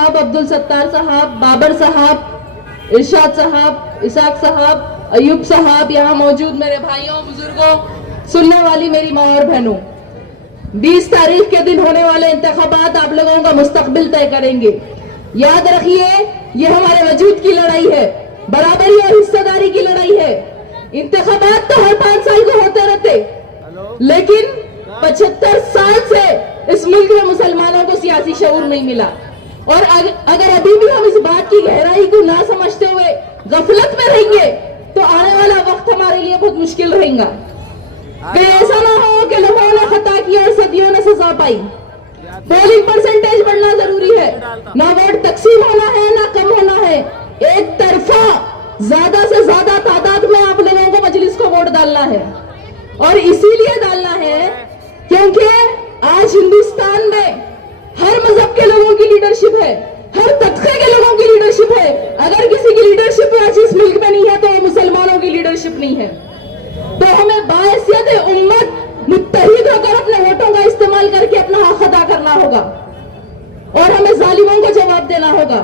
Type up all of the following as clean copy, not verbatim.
साहब, अब्दुल सत्तार साहब, बाबर साहब, इरशाद साहब, इसाक साहब, अयूब साहब, यहाँ मौजूद मेरे भाइयों, बुजुर्गों, सुनने वाली मेरी माँ और बहनों, 20 तारीख के दिन होने वाले इंतखाबात आप लोगों का मुस्तकबिल तय करेंगे। याद रखिए, ये हमारे वजूद की लड़ाई है, बराबरी और हिस्सेदारी की लड़ाई है। इंतखाबात तो हर 5 साल को होते रहते, लेकिन 75 साल से इस मुल्क में मुसलमानों को सियासी शऊर नहीं मिला। और अगर अभी भी हम इस बात की गहराई को ना समझते हुए गफलत में रहेंगे तो आने वाला वक्त हमारे लिए बहुत मुश्किल रहेगा। कि ऐसा ना हो कि लोगों ने खता किया और सदियों ने सजा पाई। पोलिंग परसेंटेज बढ़ना जरूरी है, ना वोट तकसीम होना है ना कम होना है, एक तरफा ज्यादा से ज्यादा तादाद में आप लोगों को मजलिस को वोट डालना है। और इसीलिए डालना है क्योंकि आज हिंदुस्तान में हर मजहब के लोगों की लीडरशिप है, हर तबके के लोगों की लीडरशिप है। अगर किसी की लीडरशिप आज इस मुल्क में नहीं है तो वो मुसलमानों की लीडरशिप नहीं है। तो हमें बायसियत उम्मत मुत्तहिद होकर अपने वोटों का इस्तेमाल करके अपना हक अदा करना होगा और हमें जालिमों को जवाब देना होगा।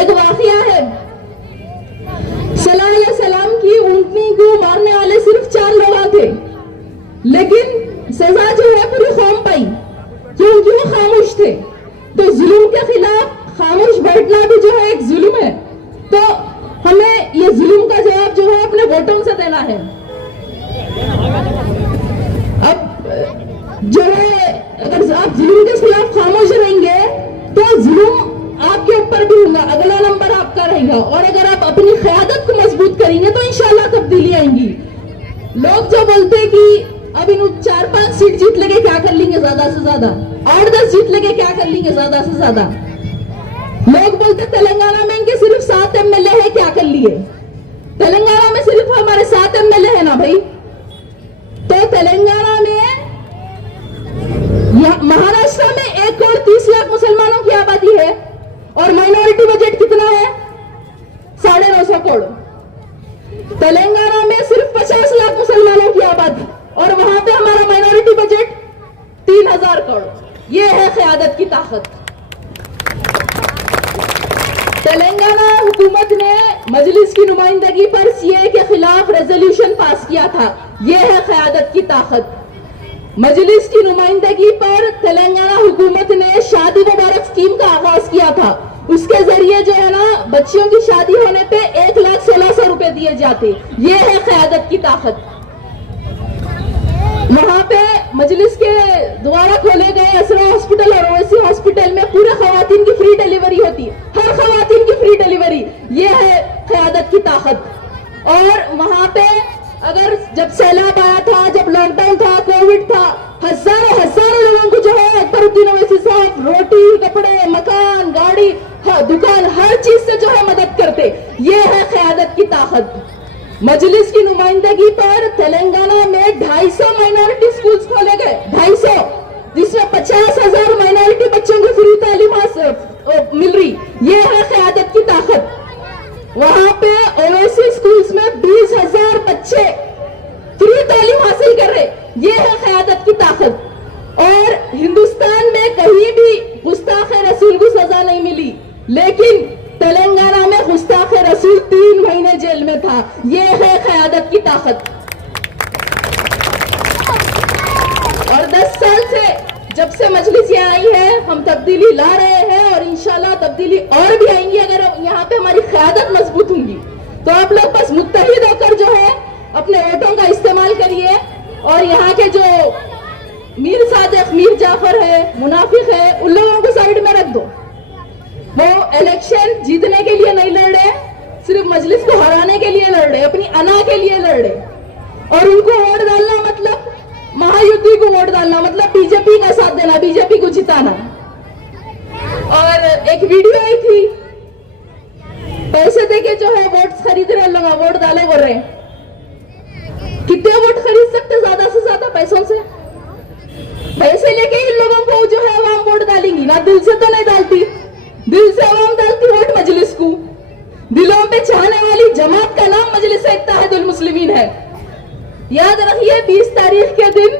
एक वाकया है, सल्लल्लाहु अलैहि वसल्लम की ऊंटनी को मारने वाले सिर्फ 4 लोग थे, लेकिन सजा जो है पूरी कौम पाई क्योंकि वो खामोश थे। तो जुल्म के खिलाफ खामोश बैठना भी जो है एक जुल्म है। तो हमें ये जुल्म का जवाब जो है अपने वोटों से देना है। अब जो है अगर आप जुल्म के खिलाफ खामोश रहेंगे तो जुल्म आपके ऊपर भी होगा, अगला नंबर आपका रहेगा। और अगर आप अपनी क़यादत को मजबूत करेंगे तो इंशाल्लाह तब्दीली आएंगी। लोग जो बोलते हैं कि अब इन 4-5 सीट जीत लेंगे क्या कर लेंगे, ज्यादा से ज्यादा 8-10 जीत लेंगे क्या कर लेंगे, ज्यादा से ज्यादा। लोग बोलते तेलंगाना में इनके सिर्फ 7 MLA है, क्या कर लिए। तेलंगाना में सिर्फ हमारे 7 MLA है ना भाई। तो तेलंगाना में महाराष्ट्र में 1 करोड़ 30 लाख मुसलमानों की आबादी है और माइनॉरिटी बजट कितना है, 950 करोड़। तेलंगाना में सिर्फ 50 लाख मुसलमानों की आबादी और वहां पे हमारा माइनॉरिटी बजट 3000 करोड़। ये है क़यादत की ताकत। तेलंगाना हुकूमत ने मजलिस की नुमाइंदगी पर सीए के खिलाफ रेजोल्यूशन पास किया था। ये है क़यादत की ताकत। मजलिस की नुमाइंदगी पर तेलंगाना हुकूमत ने शादी मुबारक स्कीम का आगाज किया था। उसके जरिए जो है ना बच्चियों की शादी होने पे 1,16,000 रुपए दिए जाते। ये है क़यादत की ताकत। वहां पे मजलिस के द्वारा खोले गए असरा हॉस्पिटल और ओवैसी हॉस्पिटल में पूरे खवातीन की फ्री डिलीवरी होती है, हर खवातीन की फ्री डिलीवरी। ये है क़यादत की ताकत। और वहां पे अगर जब सैलाब आया था, जब लॉकडाउन था, कोविड था, हजारों लोगों को जो है अकबरुद्दीन ओवैसी साहब रोटी, कपड़े, मकान, गाड़ी, दुकान, हर चीज से जो है मदद करते। ये है क़यादत की ताकत। मजलिस की नुमाइंदगी पर तेलंगाना में 250 माइनॉरिटी स्कूल्स खोले गए, 250, जिसमें 50,000 माइनॉरिटी बच्चों को फ्री तालीम मिल रही। ये है क़यादत की ताकत। वहां पे ओवैसी स्कूल्स में 20,000 बच्चे फ्री तालीम हासिल कर रहे। ये है क़यादत की ताकत। और हिंदुस्तान में कहीं भी गुस्ताख रसूल को सजा नहीं मिली, लेकिन तेलंगाना में गुस्ताख रसूल 3 महीने जेल में था। ये है क़यादत की ताकत। और 10 साल से जब से मजलिस यहाँ आई है हम तब्दीली ला रहे हैं और इंशाल्लाह तब्दीली और भी आएंगी अगर यहाँ पे हमारी क़यादत मजबूत होंगी। तो आप लोग बस मुत्तहिद होकर जो है अपने वोटों का इस्तेमाल करिए। और यहाँ के जो मीर सादिक, मीर जाफर है, मुनाफिक है, उन लोगों को साइड में रख दो। वो इलेक्शन जीतने के लिए नहीं लड़ रहे, सिर्फ मजलिस को हराने के लिए लड़ रहे, अपनी अना के लिए लड़ रहे। और उनको वोट डालना मतलब महायुति को वोट डालना मतलब बीजेपी का साथ देना, बीजेपी को जिताना। और एक वीडियो आई थी, पैसे देके जो है वोट खरीद रहे लोग, वोट डाले बोल रहे। कितने वोट खरीद सकते ज्यादा से ज्यादा पैसों से? पैसे लेके इन लोगों को जो है आवाम वोट डालेंगी ना, दिल से तो नहीं डालती। दिल से आवाम डालती वोट मजलिस को। दिलों पे चाहने वाली जमात का नाम मजलिस इत्तेहादुल मुस्लिमीन है। याद रखिए 20 तारीख के दिन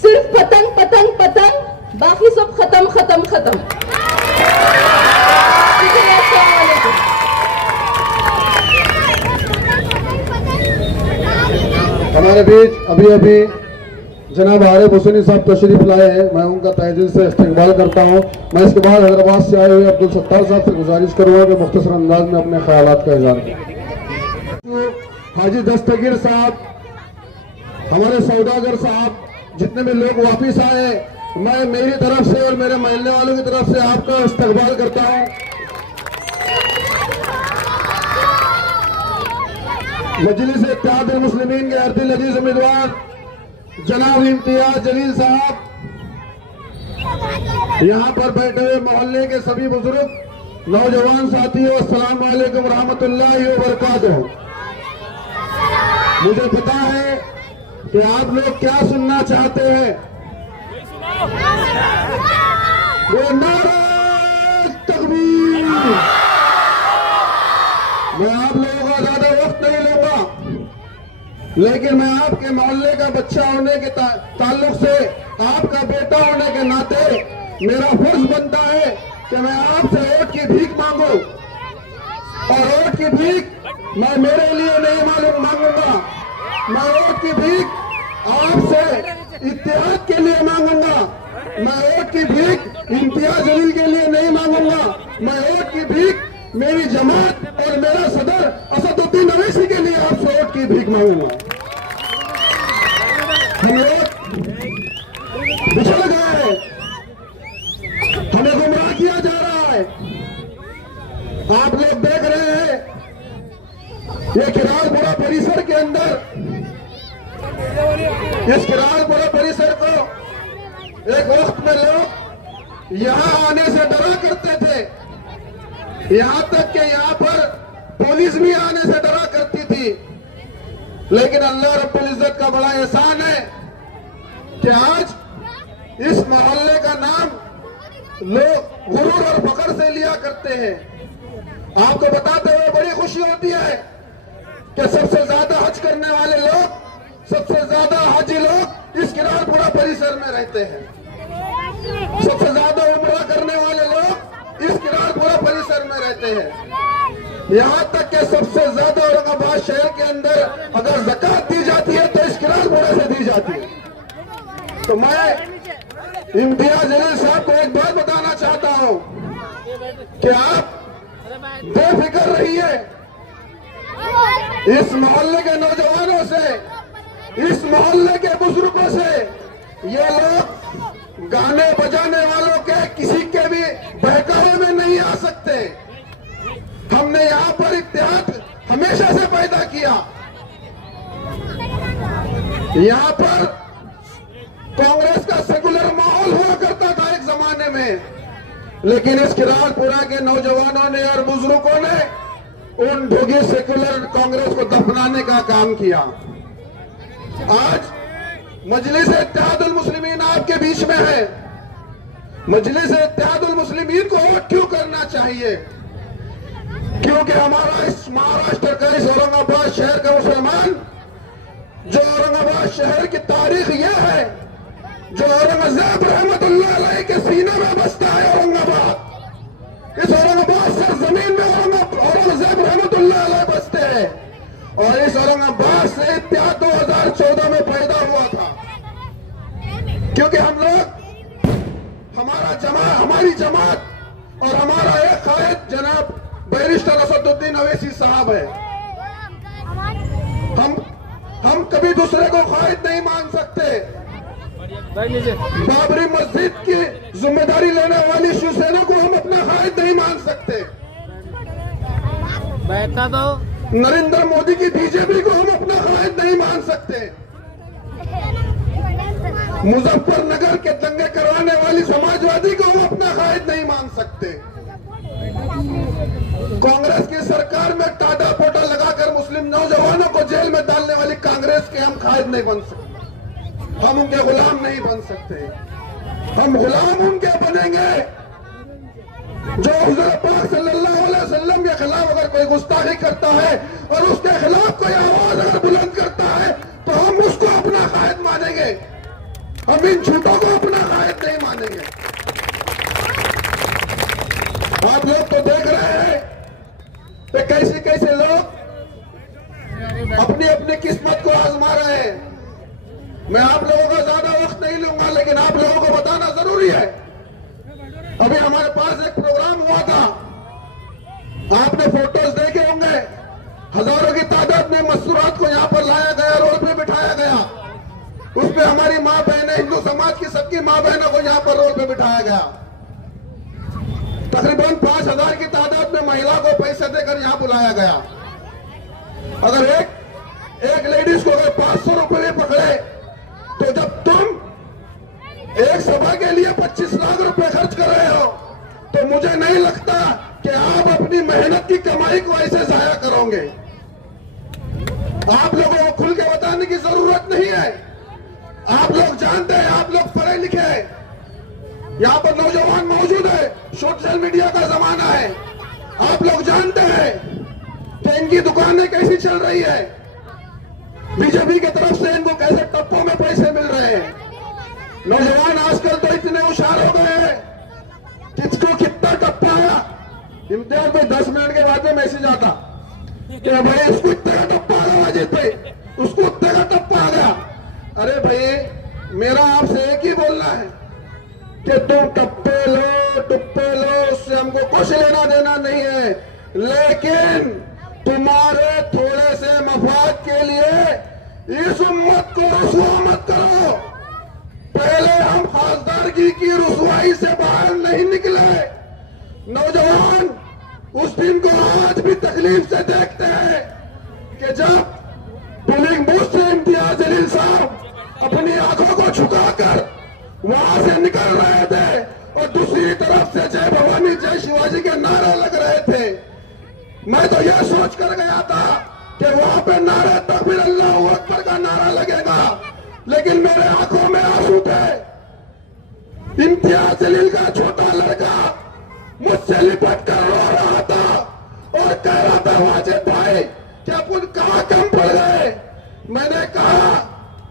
सिर्फ पतंग पतंग पतंग, बाकी सब खत्म खत्म खत्म। शुक्रिया, अस्सलाम वालेकुम। हमारे बीच अभी अभी जनाब आरिफ हुसैनी साहब तशरीफ लाए हैं, मैं उनका तहे दिल से इस्तकबाल करता हूँ। मैं इसके बाद हैदराबाद से आए हुए अब्दुल सत्तार साहब से गुजारिश करूँगा कि मुख्तसर अंदाज में अपने ख्यालात का इज़हार करें। हाजी दस्तगीर साहब, हमारे सौदागर साहब, जितने भी लोग वापिस आए, मैं मेरी तरफ से और मेरे महल्ले वालों की तरफ से आपका इस्तकबाल करता हूँ। मजलिस इत्तेहादुल मुस्लिमीन के अर्दिल अजीज उम्मीदवार जनाब इम्तियाज जलील साहब, यहाँ पर बैठे हुए मोहल्ले के सभी बुजुर्ग, नौजवान साथियों, अस्सलाम वालेकुम रहमतुल्लाहि व बरकातुहू। मुझे पता है कि आप लोग क्या सुनना चाहते हैं। वो नारा तकबीर। मैं आप लोगों का ज्यादा वक्त नहीं लूंगा, लेकिन मैं आपके मोहल्ले का बच्चा होने के ताल्लुक से, आपका बेटा होने के नाते मेरा फर्ज बनता है कि मैं आपसे वोट की भीख मांगू। और वोट की भीख मैं मेरे लिए नहीं मांगूंगा, मैं वोट की भीख आपसे इत्तेहाद के लिए मांगूंगा। मैं वोट की भीख इम्तियाज जलील के लिए नहीं मांगूंगा, मैं वोट की भीख मेरी जमात और मेरा सदर असदुद्दीन अवैसी के लिए आपसे वोट की भीख मांगूंगा। हम लोग बिछड़ गए हैं, हमें गुमराह किया जा रहा है। आप लोग देख रहे हैं ये किरारपुरा परिसर के अंदर, इस किरारपुरा परिसर को एक वक्त में लोग यहां आने से डरा करते थे, यहां तक कि यहां पर पुलिस भी आने से डरा करती थी। लेकिन अल्लाह रब्बुल इज्जत का बड़ा एहसान है कि आज इस मोहल्ले का नाम लोग गुरूर और फख्र से लिया करते हैं। आपको बताते हुए बड़ी खुशी होती है कि सबसे ज्यादा हज करने वाले लोग, सबसे ज्यादा हाजी लोग इस किरारपुरा परिसर में रहते हैं। सबसे ज्यादा उम्रा करने वाले लोग इस किरारपुरा परिसर में रहते हैं। यहाँ तक कि सबसे ज्यादा औरंगाबाद शहर के अंदर अगर ज़कात दी जाती है तो इस किरारपुरा से दी जाती है। तो मैं इम्तियाज जलील साहब को एक बात बताना चाहता हूँ कि आप बेफिक्र रहिए। इस मोहल्ले के नौजवानों से, इस मोहल्ले के बुजुर्गों से, ये लोग गाने बजाने वालों के किसी के भी बहकावे में नहीं आ सकते। हमने यहाँ पर इत्तेहाद हमेशा से पैदा किया। यहाँ पर कांग्रेस का सेकुलर माहौल हुआ करता था एक जमाने में, लेकिन इस किरारपुरा के नौजवानों ने और बुजुर्गों ने उन ढोगी सेकुलर कांग्रेस को दफनाने का काम किया। आज मजलिस इत्तेहादुल मुस्लिमीन आपके बीच में है। मजलिस इत्तेहादुल मुस्लिमीन को वोट क्यों करना चाहिए? क्योंकि हमारा इस महाराष्ट्र का, इस औरंगाबाद शहर का मुसलमान, जो औरंगाबाद शहर की तारीख यह है, जो औरंगजेब रहमतुल्लाह अलैह के सीने में बसता है औरंगाबाद, इस औरंगाबाद सरजमीन में औरंगजेब रहमतुल्लाह अलैह बसते हैं। और इस औरंगाबाद से इत्तेहाद 2014 में पैदा हुआ था, क्योंकि हम लोग, हमारी जमात और हमारा एक कायद जनाब बैरिस्टर असदुद्दीन अवैसी साहब है। हम कभी दूसरे को कायद नहीं मान सकते। बाबरी मस्जिद की जिम्मेदारी लेने वाली शिवसेना को हम अपना कायद नहीं मान सकते। नरेंद्र मोदी की बीजेपी को हम अपना कायद नहीं मान सकते। मुजफ्फरनगर के दंगे करवाने वाली समाजवादी को हम अपना कायद नहीं मान सकते। कांग्रेस की सरकार में टाटा पोटा लगाकर मुस्लिम नौजवानों को जेल में डालने वाली कांग्रेस के हम कायद नहीं बन सकते। हम उनके गुलाम नहीं बन सकते। हम गुलाम उनके बनेंगे जो हुज़ूर पाक सल्लल्लाहु अलैहि वसल्लम के खिलाफ अगर कोई गुस्ताखी करता है और उसके खिलाफ कोई आवाज अगर बुलंद करता है तो हम उसको अपना कायद मानेंगे। हम इन झूठों को अपना कायद नहीं मानेंगे। आप लोग तो देख रहे हैं कि कैसे कैसे लोग अपनी अपनी किस्मत को आजमा रहे हैं। मैं आप लोगों का ज्यादा वक्त नहीं लूंगा, लेकिन आप लोगों को बताना जरूरी है। अभी हमारे पास एक प्रोग्राम हुआ था, आपने फोटोज देखे होंगे। हजारों की तादाद में मस्तूरात को यहाँ पर लाया गया, रोड पे बिठाया गया। उसमें हमारी माँ बहनें, हिंदू समाज की सबकी माँ बहनों को यहाँ पर रोड पे बिठाया गया। तकरीबन 5,000 की तादाद में महिला को पैसे देकर यहाँ बुलाया गया। अगर एक लेडीज को अगर 500 रुपए पकड़े, तो जब तुम एक सभा के लिए 25 लाख रुपए खर्च कर रहे हो, तो मुझे नहीं लगता कि आप अपनी मेहनत की कमाई को ऐसे जाया करोगे। आप लोगों को खुल के बताने की जरूरत नहीं है। आप लोग जानते हैं, आप लोग पढ़े लिखे हैं, यहाँ पर नौजवान मौजूद है, सोशल मीडिया का जमाना है। आप लोग जानते हैं कि इनकी दुकानें कैसी चल रही है, बीजेपी की तरफ से इनको कैसे टप्पों में पैसे मिल रहे हैं। नौजवान आजकल तो इतने होशियार हो गए हैं, किसको कितना टप्पा आया, इम्तिहान में 10 मिनट के बाद में मैसेज आता कि भाई इसको इतने का टप्पा आ गया, वाजिद भाई उसको इतने का टप्पा आ गया। अरे भाई, मेरा आपसे एक ही बोलना है कि तुम टप्पे लो, उससे हमको कुछ लेना देना नहीं है, लेकिन तुम्हारे थोड़े से मफाद के लिए इस उम्मत को रुसवा मत करो। पहले हम खासदारगी की रुसवाई से बाहर नहीं निकले। नौजवान उस दिन को आज भी तकलीफ से देखते हैं कि जब पोलिंग बूथ से इम्तियाज जलील साहब अपनी आंखों को झुकाकर वहां से निकल रहे थे और दूसरी तरफ से जय भवानी जय शिवाजी के नारे लग रहे थे। मैं तो यह सोच कर गया था कि वहां पे नारे तकबीर अल्लाहू अकबर का नारा लगेगा, लेकिन मेरे आंखों में आंसू थे। इम्तियाज जलील का छोटा लड़का मुझसे लिपट कर रो रहा था और कह रहा था, वाजिद भाई क्या अपन कहां कम पड़ गए। मैंने कहा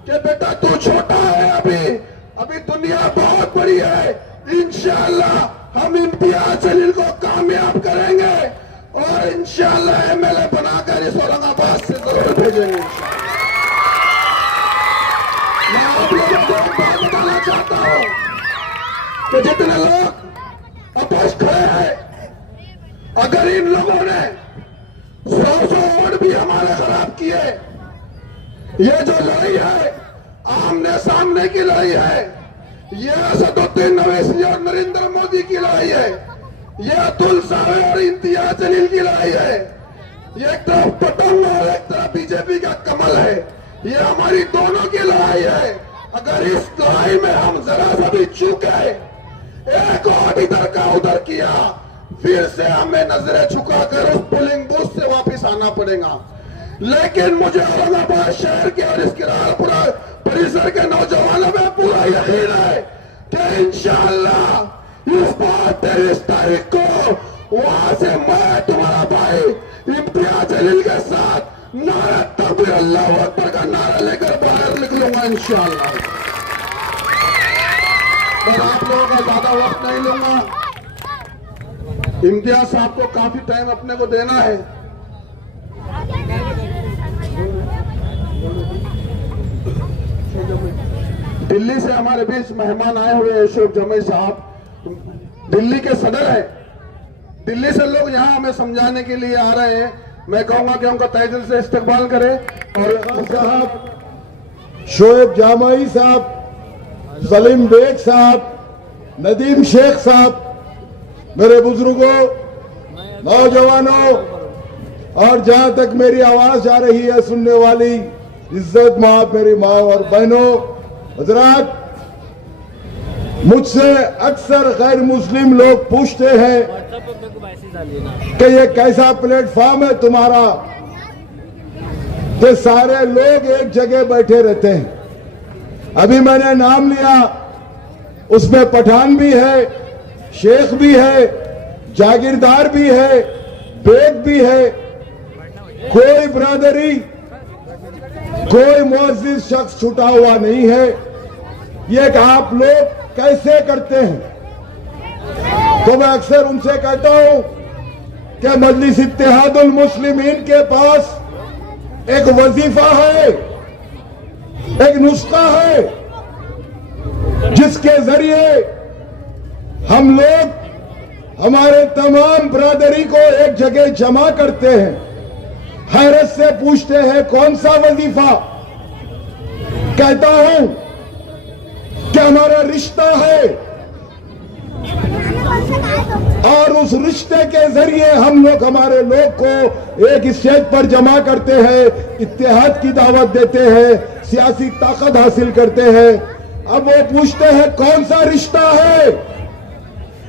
कि बेटा तू छोटा है, अभी दुनिया बहुत बड़ी है। इंशाअल्लाह हम इम्तियाज जलील को कामयाब करेंगे और इंशाअल्लाह एमएलए बनाकर इस औरंगाबाद से जरूर भेजेंगे। मैं आप लोगों को एक बात बताना चाहता हूं कि जितने लोग अपक्ष खड़े हैं, अगर इन लोगों ने 100 वोट भी हमारे खराब किए, ये जो लड़ाई है आमने सामने की लड़ाई है, ये असदुद्दीन ओवैसी और नरेंद्र मोदी की लड़ाई है, ये अतुल सावे और इम्तियाज जलील की लड़ाई है। ये एक तरफ पतंग और एक तरफ बीजेपी का कमल है। ये हमारी दोनों की लड़ाई है। अगर इस लड़ाई में हम जरा सा भी चूके, एक और इधर का उधर किया, फिर से हमें नजरें झुकाकर उस पोलिंग बूथ से वापस आना पड़ेगा। लेकिन मुझे औरंगाबाद शहर के और इसके पूरा परिसर के नौजवानों में पूरा यकीन है कि इंशाअल्लाह इस बार 23 तारीख को वहां से मैं तुम्हारा भाई इम्तियाज जलील के साथ नारा तकबीर अल्लाहू अकबर का नारा लेकर बाहर निकलूंगा इंशाअल्लाह। पर आप लोगों का ज्यादा वक्त नहीं लूंगा। इम्तियाज साहब को काफी टाइम अपने को देना है। दिल्ली से हमारे बीच मेहमान आए हुए हैं अशोक जमई साहब, दिल्ली के सदर है। दिल्ली से लोग यहाँ हमें समझाने के लिए आ रहे हैं। मैं कहूंगा कि उनका तहे दिल से इस्तकबाल करें। और साहब, शोएब जामई साहब, सलीम बेग साहब, नदीम शेख साहब, मेरे बुजुर्गों, नौजवानों और जहां तक मेरी आवाज आ रही है सुनने वाली इज्जत माँ, मेरी माँ और बहनों, हजरात, मुझसे अक्सर गैर मुस्लिम लोग पूछते हैं कि ये कैसा प्लेटफॉर्म है तुम्हारा कि सारे लोग एक जगह बैठे रहते हैं। अभी मैंने नाम लिया, उसमें पठान भी है, शेख भी है, जागीरदार भी है, बेग भी है। कोई ब्रादरी, कोई मुअज्जिज शख्स छूटा हुआ नहीं है। ये आप लोग कैसे करते हैं? तो मैं अक्सर उनसे कहता हूं कि मजलिस इत्तेहादुल मुस्लिमीन के पास एक वजीफा है, एक नुस्खा है, जिसके जरिए हम लोग हमारे तमाम बरादरी को एक जगह जमा करते हैं, हैरत से पूछते हैं कौन सा वजीफा। कहता हूं कि हमारा रिश्ता है और उस रिश्ते के जरिए हम लोग हमारे लोग को एक स्टेज पर जमा करते हैं, इत्तेहाद की दावत देते हैं, सियासी ताकत हासिल करते हैं। अब वो पूछते हैं कौन सा रिश्ता है,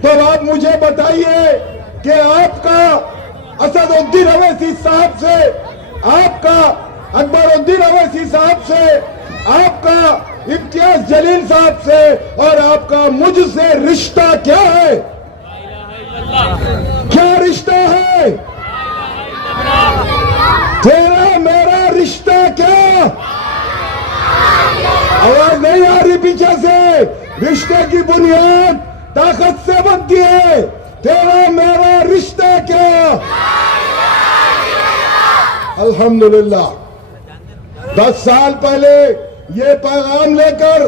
तो आप मुझे बताइए कि आपका असदुद्दीन अवैसी साहब से, आपका अकबरुद्दीन अवैसी साहब से, आपका इम्तियाज जलील साहब से और आपका मुझसे रिश्ता क्या है? क्या रिश्ता है? तेरा मेरा रिश्ता क्या? आवाज नहीं आ रही पीछे से। रिश्ते की बुनियाद ताकत से बनती है। तेरा मेरा रिश्ता क्या? अल्हम्दुलिल्लाह 10 साल पहले ये पैगाम लेकर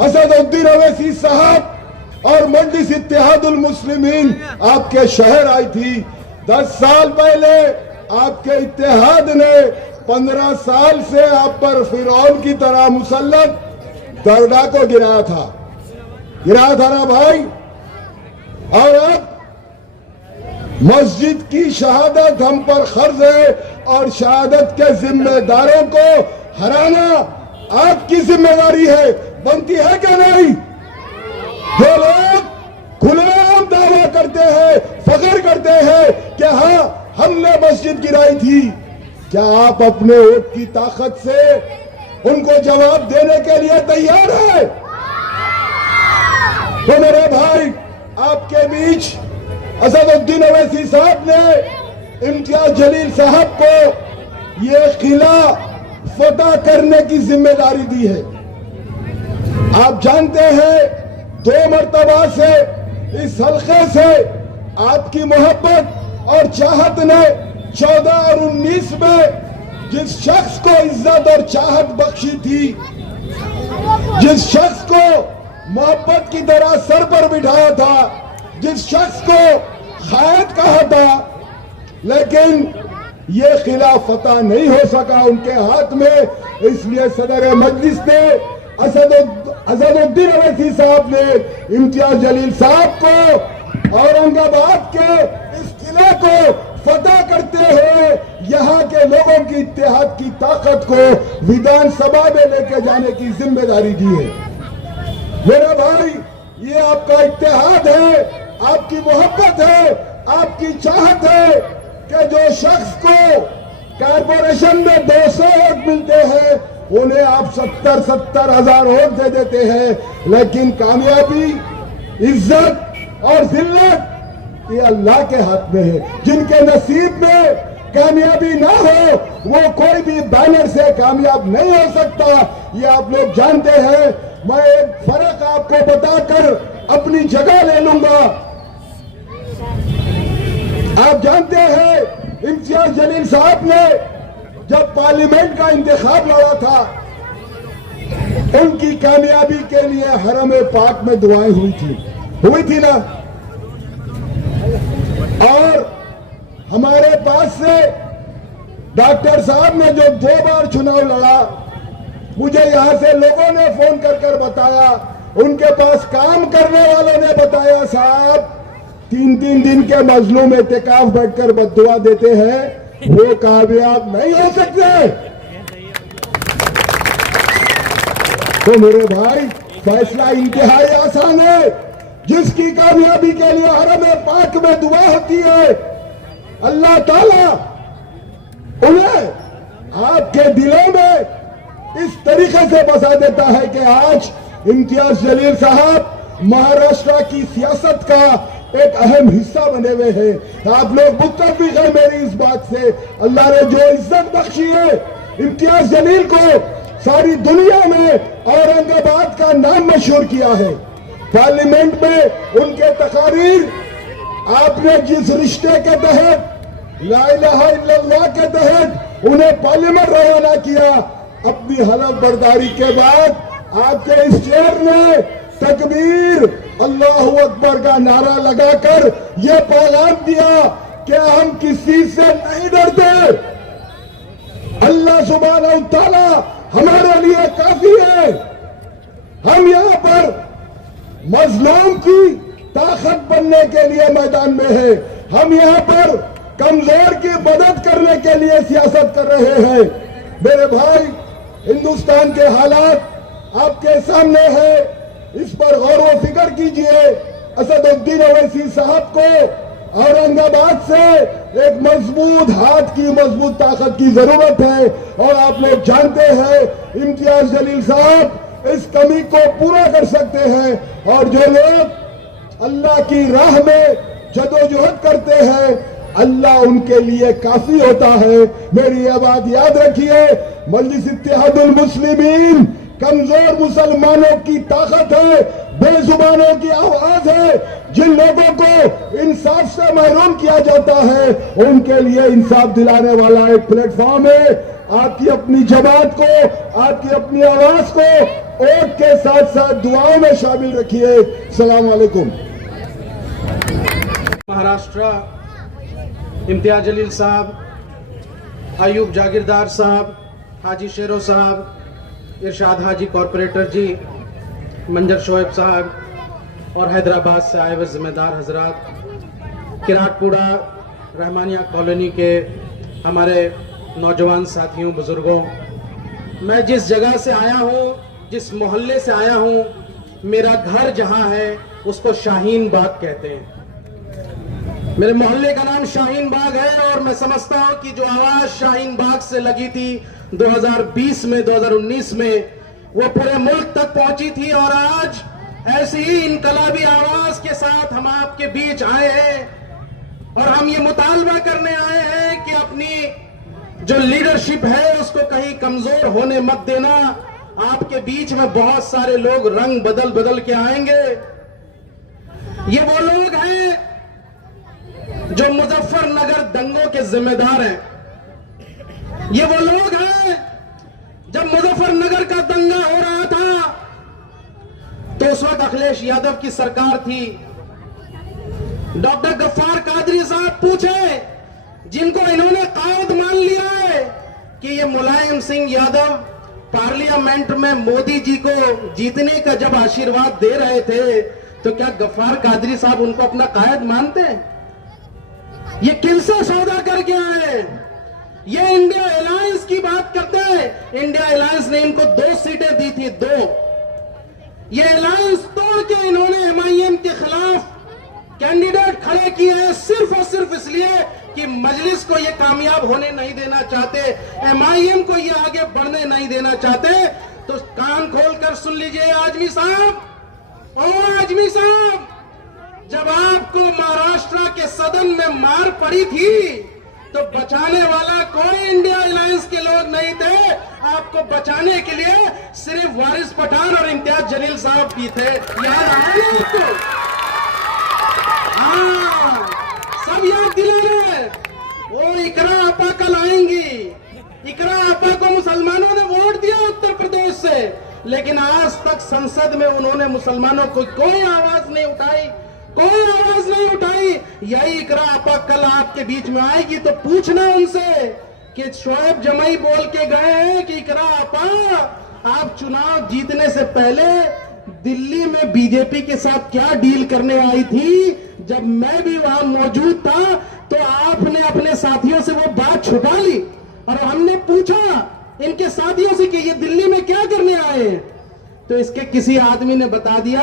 असदुद्दीन अवैसी साहब और मजलिस इत्तेहादुल मुस्लिमीन आपके शहर आई थी। 10 साल पहले आपके इत्तेहाद ने 15 साल से आप पर फिरौन की तरह मुसल्लत दरगाह को गिराया था ना भाई। और अब मस्जिद की शहादत हम पर खर्ज है और शहादत के जिम्मेदारों को हराना आपकी जिम्मेदारी है, बनती है क्या नहीं? जो लोग खुलेआम दावा करते हैं, फख्र करते हैं कि हाँ हमने मस्जिद गिराई थी, क्या आप अपने वोट की ताकत से उनको जवाब देने के लिए तैयार है? तो मेरे भाई, आपके बीच असदुद्दीन अवैसी साहब ने इम्तियाज जलील साहब को ये किला फतह करने की जिम्मेदारी दी है। आप जानते हैं 2 मरतबा से इस हल्के से आपकी मोहब्बत और चाहत ने 14 और 19 में जिस शख्स को इज्जत और चाहत बख्शी थी, जिस शख्स को मोहब्बत की तरह सर पर बिठाया था, जिस शख्स को खायद कहा था, लेकिन ये किला फतह नहीं हो सका उनके हाथ में। इसलिए सदर मजलिस ने असदुद्दीन अवैसी साहब ने इम्तियाज जलील साहब को औरंगाबाद के इस किले को फतह करते हुए यहाँ के लोगों की इत्तेहाद की ताकत को विधानसभा में लेके जाने की जिम्मेदारी दी है। मेरा भाई, ये आपका इत्तेहाद है, आपकी मोहब्बत है, आपकी चाहत है कि जो शख्स को कारपोरेशन में 200 वोट मिलते हैं उन्हें आप 70 हजार वोट दे देते हैं, लेकिन कामयाबी, इज्जत और जिल्लत ये अल्लाह के हाथ में है। जिनके नसीब में कामयाबी ना हो वो कोई भी बैनर से कामयाब नहीं हो सकता, ये आप लोग जानते हैं। मैं एक फर्क आपको बताकर अपनी जगह ले लूंगा। आप जानते हैं इम्तियाज जलील साहब ने जब पार्लियामेंट का इंतखाब लड़ा था, उनकी कामयाबी के लिए हरम पाक में दुआएं हुई थी ना। और हमारे पास से डॉक्टर साहब ने जो 2 बार चुनाव लड़ा, मुझे यहां से लोगों ने फोन कर बताया, उनके पास काम करने वालों ने बताया, साहब 3 दिन के मजलूम एतिकाफ बैठकर बद्दुआ देते हैं, वो कामयाब नहीं हो सकते। तो मेरे भाई, फैसला इंतहाई आसान है। जिसकी कामयाबी के लिए हरम पाक में दुआ होती है, अल्लाह ताला उन्हें आपके दिलों में इस तरीके से बसा देता है कि आज इम्तियाज जलील साहब महाराष्ट्र की सियासत का एक अहम हिस्सा बने हुए हैं। आप लोग मुत्तफिक हैं मेरी इस बात से। अल्लाह ने जो इज्जत बख्शी है इम्तियाज जलील को, सारी दुनिया में औरंगाबाद का नाम मशहूर किया है। पार्लियामेंट में उनके तकारीर आपने जिस रिश्ते के तहत ला इलाहा इल्लल्लाह के तहत उन्हें पार्लियामेंट रवाना किया, अपनी हलफ बर्दारी के बाद आपके इस चेयर ने तकबीर अल्लाहू अकबर का नारा लगाकर यह पैगाम दिया कि हम किसी से नहीं डरते, अल्लाह सुब्हानहू तआला हमारे लिए काफी है। हम यहाँ पर मजलूम की ताकत बनने के लिए मैदान में है, हम यहाँ पर कमजोर की मदद करने के लिए सियासत कर रहे हैं। मेरे भाई, हिंदुस्तान के हालात आपके सामने है, इस पर गौर व फिक्र कीजिए। असदुद्दीन ओवैसी साहब को औरंगाबाद से एक मजबूत हाथ की, मजबूत ताकत की जरूरत है और आप लोग जानते हैं इम्तियाज जलील साहब इस कमी को पूरा कर सकते हैं। और जो लोग अल्लाह की राह में जदोजहद करते हैं, अल्लाह उनके लिए काफी होता है। मेरी यह बात याद रखिए, मजलिस इत्तेहादुल मुस्लिमीन कमजोर मुसलमानों की ताकत है, बेजुबानों की आवाज है। जिन लोगों को इंसाफ से महरूम किया जाता है उनके लिए इंसाफ दिलाने वाला एक प्लेटफॉर्म है। आपकी अपनी जमात को, आपकी अपनी आवाज को वोट के साथ साथ दुआओं में शामिल रखिए। अस्सलाम वालेकुम। महाराष्ट्र इम्तियाज जलील साहब, अयूब जागीरदार साहब, हाजी शेरो साहब, इरशाद हाजी कॉरपोरेटर जी, मंजर शोएब साहब और हैदराबाद से आए हुए जिम्मेदार हजरात, किराटपुरा रहमानिया कॉलोनी के हमारे नौजवान साथियों, बुजुर्गों, मैं जिस जगह से आया हूँ, जिस मोहल्ले से आया हूँ, मेरा घर जहाँ है उसको शाहीन बाग कहते हैं। मेरे मोहल्ले का नाम शाहीन बाग है और मैं समझता हूं कि जो आवाज शाहीन बाग से लगी थी 2020 में, 2019 में, वो पूरे मुल्क तक पहुंची थी। और आज ऐसी ही इनकलाबी आवाज के साथ हम आपके बीच आए हैं और हम ये मुतालबा करने आए हैं कि अपनी जो लीडरशिप है उसको कहीं कमजोर होने मत देना। आपके बीच में बहुत सारे लोग रंग बदल बदल के आएंगे। ये वो लोग हैं जो मुजफ्फरनगर दंगों के जिम्मेदार हैं। ये वो लोग हैं, जब मुजफ्फरनगर का दंगा हो रहा था तो उस वक्त अखिलेश यादव की सरकार थी। डॉक्टर गफ्फार कादरी साहब पूछे, जिनको इन्होंने कायद मान लिया है कि ये मुलायम सिंह यादव पार्लियामेंट में मोदी जी को जीतने का जब आशीर्वाद दे रहे थे तो क्या गफ्फार कादरी साहब उनको अपना कायद मानते हैं? ये किनसे सौदा करके आए? ये इंडिया अलायंस की बात करते हैं। इंडिया अलायंस ने इनको 2 सीटें दी थी, 2। ये अलायंस तोड़ के इन्होंने एमआईएम के खिलाफ कैंडिडेट खड़े किए हैं, सिर्फ और सिर्फ इसलिए कि मजलिस को ये कामयाब होने नहीं देना चाहते, एमआईएम को ये आगे बढ़ने नहीं देना चाहते। तो कान खोलकर सुन लीजिए आजमी साहब, ओ आजमी साहब, जब आपको महाराष्ट्र के सदन में मार पड़ी थी तो बचाने वाला कोई इंडिया अलायंस के लोग नहीं थे। आपको बचाने के लिए सिर्फ वारिस पठान और इम्तियाज जलील साहब भी थे। याद आया आपको? हाँ, सब याद दिला रहे। वो इकरा आपा कल आएंगी। इकरा आपा को मुसलमानों ने वोट दिया उत्तर प्रदेश से, लेकिन आज तक संसद में उन्होंने मुसलमानों को कोई आवाज नहीं उठाई, कोई आवाज नहीं उठाई। यही इकरा आपा कल आपके बीच में आएगी तो पूछना उनसे कि शोएब जमाई बोल के गए हैं कि इकरा आपा, आप चुनाव जीतने से पहले दिल्ली में बीजेपी के साथ क्या डील करने आई थी? जब मैं भी वहां मौजूद था तो आपने अपने साथियों से वो बात छुपा ली और हमने पूछा इनके साथियों से कि ये दिल्ली में क्या करने आए हैं, तो इसके किसी आदमी ने बता दिया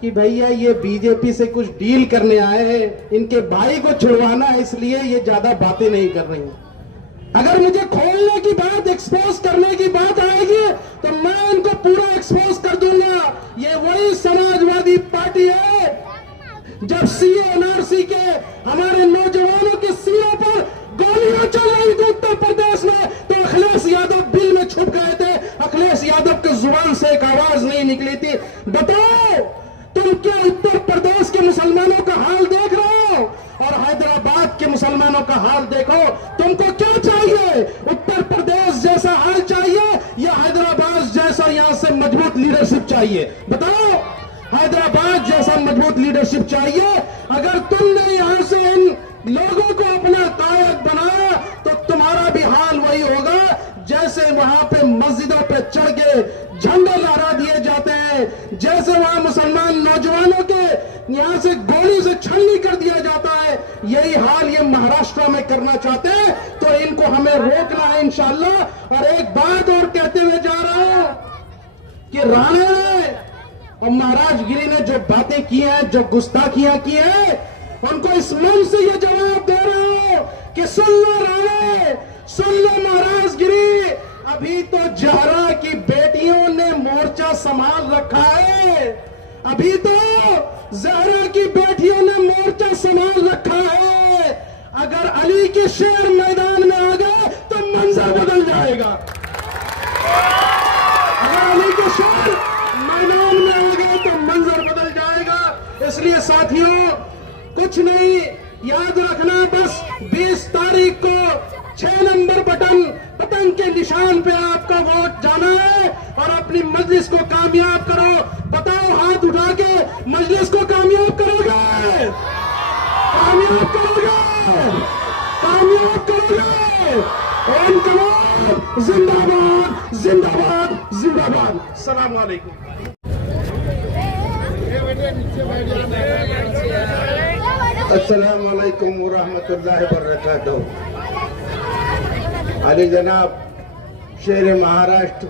कि भैया ये बीजेपी से कुछ डील करने आए हैं, इनके भाई को छुड़वाना है, इसलिए ये ज्यादा बातें नहीं कर रही हैं। अगर मुझे खोलने की बात, एक्सपोज करने की बात आएगी तो मैं इनको पूरा एक्सपोज कर दूंगा। ये वही समाजवादी पार्टी है जब सीए एनआरसी के हमारे नौजवानों के सिरों पर गोलियां चल रही थी उत्तर प्रदेश में, तो अखिलेश यादव बिल में छुप गए थे। अखिलेश यादव के जुबान से एक आवाज नहीं निकली थी। बताओ, तुम क्या उत्तर प्रदेश के मुसलमानों का हाल देख रहे हो? उत्तर प्रदेश जैसा हाल चाहिए या हैदराबाद जैसा यहां से मजबूत लीडरशिप चाहिए? बताओ, हैदराबाद जैसा मजबूत लीडरशिप चाहिए। अगर तुमने यहां से इन लोगों को अपना कायद बनाया तो तुम्हारा भी हाल वही होगा जैसे वहां पे मस्जिदों पे चढ़ के झंडे लहरा दिए जाते हैं, जैसे वहां मुसलमान नौजवानों के यहां से गोली से छलनी कर दिया जाता है। यही हाल ये महाराष्ट्र में करना चाहते हैं, तो इनको हमें रोकना है इंशाअल्लाह। और एक बात और कहते हुए जा रहा हूं कि राणे और महाराजगिरी ने जो बातें की हैं, जो गुस्ताखियां की हैं, उनको इस मन से ये जवाब दे रहा हूं कि सुन लो राणे, सुन लो महाराजगिरी, अभी तो जहरा की बेटियों ने मोर्चा संभाल रखा है। अभी तो जहरा की बेटियों ने मोर्चा संभाल रखा है। अगर अली के शेर मैदान में आ गए तो मंजर बदल जाएगा। अगर अली के शेर मैदान में आ गए तो मंजर बदल जाएगा। इसलिए साथियों, कुछ नहीं, याद रखना, बस 20 तारीख को 6 नंबर बटन के निशान पे आपका वोट जाना है और अपनी मजलिस को कामयाब करो। बताओ, हाथ उठा के मजलिस को कामयाब करोगे? कामयाब करोगे? कामयाब करोगे? और इनकलाब जिंदाबाद, जिंदाबाद, जिंदाबाद। अस्सलाम वालेकुम। अस्सलाम वालेकुम व रहमतुल्लाहि व बरकातहू। अली जनाब शेर महाराष्ट्र,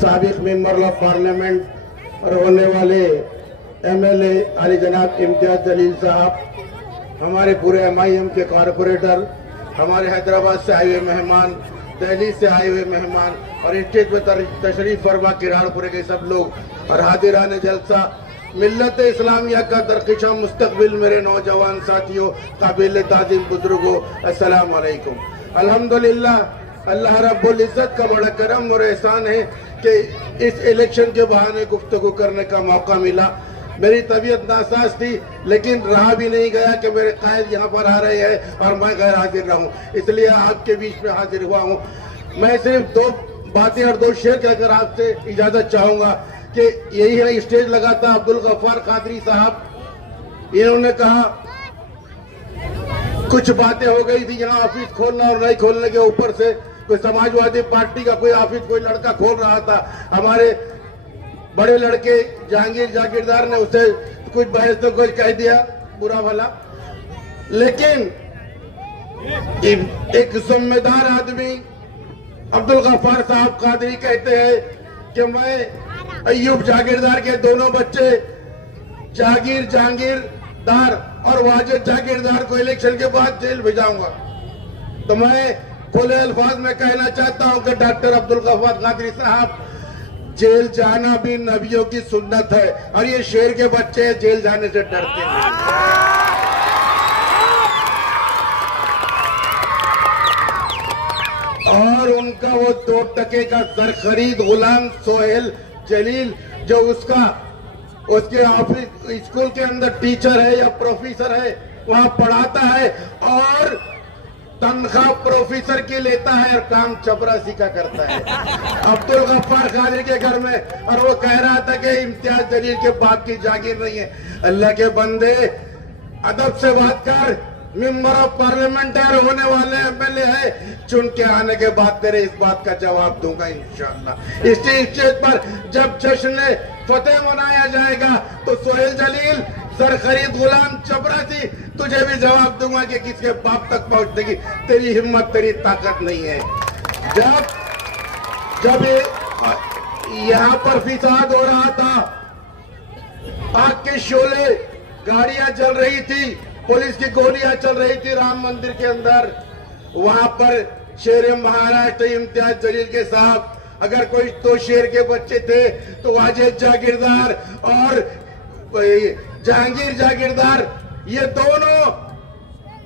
साबिक मेंबर ऑफ पार्लियामेंट और होने वाले MLA अली जनाब इम्तियाज जलील साहब, हमारे पूरे MIM के कॉरपोरेटर, हमारे हैदराबाद से आए हुए मेहमान, दिल्ली से आए हुए मेहमान और स्टेज पर तशरीफ फरमा किराड़पुरे के सब लोग और हाजिरान जलसा, मिल्लत इस्लामिया का दरकिशा मुस्तकबिल मेरे नौजवान साथियों, काबिल ताज़ीम बुजुर्गों, अस्सलाम वालेकुम। अल्हम्दुलिल्लाह, अल्लाह रब्बुल इज़्ज़त का बड़ा करम और एहसान है कि इस इलेक्शन के बहाने गुफ्तगू करने का मौका मिला। मेरी तबीयत नासाज थी, लेकिन रहा भी नहीं गया कि मेरे कायद यहाँ पर आ रहे हैं और मैं गैर हाजिर रहूँ, इसलिए आपके बीच में हाजिर हुआ हूँ। मैं सिर्फ 2 बातें और 2 शेर कहकर आपसे इजाज़त चाहूँगा कि यही है, स्टेज लगा था अब्दुल गफ्फार कादरी साहब, इन्होंने कहा कुछ बातें हो गई थी यहाँ ऑफिस खोलना और नहीं खोलने के ऊपर से, कोई समाजवादी पार्टी का कोई ऑफिस कोई लड़का खोल रहा था, हमारे बड़े लड़के जहांगीर जागीरदार ने उसे कुछ बहस तो कुछ कह दिया बुरा भला, लेकिन एक जिम्मेदार आदमी अब्दुल गफ्फार साहब कादरी कहते हैं कि मैं अय्यूब जागीरदार के दोनों बच्चे जहांगीरदार और वाजिद जागीरदार को इलेक्शन के बाद जेल भेजाऊंगा। तो मैं खुले अल्फाज में कहना चाहता हूं कि डॉक्टर अब्दुल गफ्फार कादरी साहब, जेल जाना भी नबियों की सुन्नत है और ये शेर के बच्चे जेल जाने से डरते हैं। और उनका वो 2 टके का सरखरीद गुलाम सोहेल जलील, जो उसके ऑफिस स्कूल के अंदर टीचर है या प्रोफेसर है, वहां पढ़ाता है और तनख्वाह प्रोफेसर की लेता है और काम चपरासी का करता है अब्दुल गफ्फार कादरी के घर में। और वो कह रहा था कि इम्तियाज जलील के बाप की जागीर नहीं है। अल्लाह के बंदे, अदब से बात कर, मेंबर ऑफ पार्लियामेंट है, होने वाले MLA है, चुन के आने के बाद तेरे इस बात का जवाब दूंगा इंशाअल्लाह। इस स्टेज पर जब जश्न फतेह मनाया जाएगा तो सोहेल जलील, सरखरीद गुलाम चपरासी, तुझे भी जवाब दूंगा कि किसके बाप तक पहुंचने की तेरी हिम्मत, तेरी ताकत नहीं है। जब यहाँ पर फिसाद हो रहा था, आग के शोले, गाड़ियां चल रही थी, पुलिस की गोलियां चल रही थी राम मंदिर के अंदर, वहां पर शेर महाराष्ट्र इम्तियाज जलील के साहब, अगर कोई 2 शेर के बच्चे थे तो वाजिद जागीरदार और जहांगीर जागीरदार, ये दोनों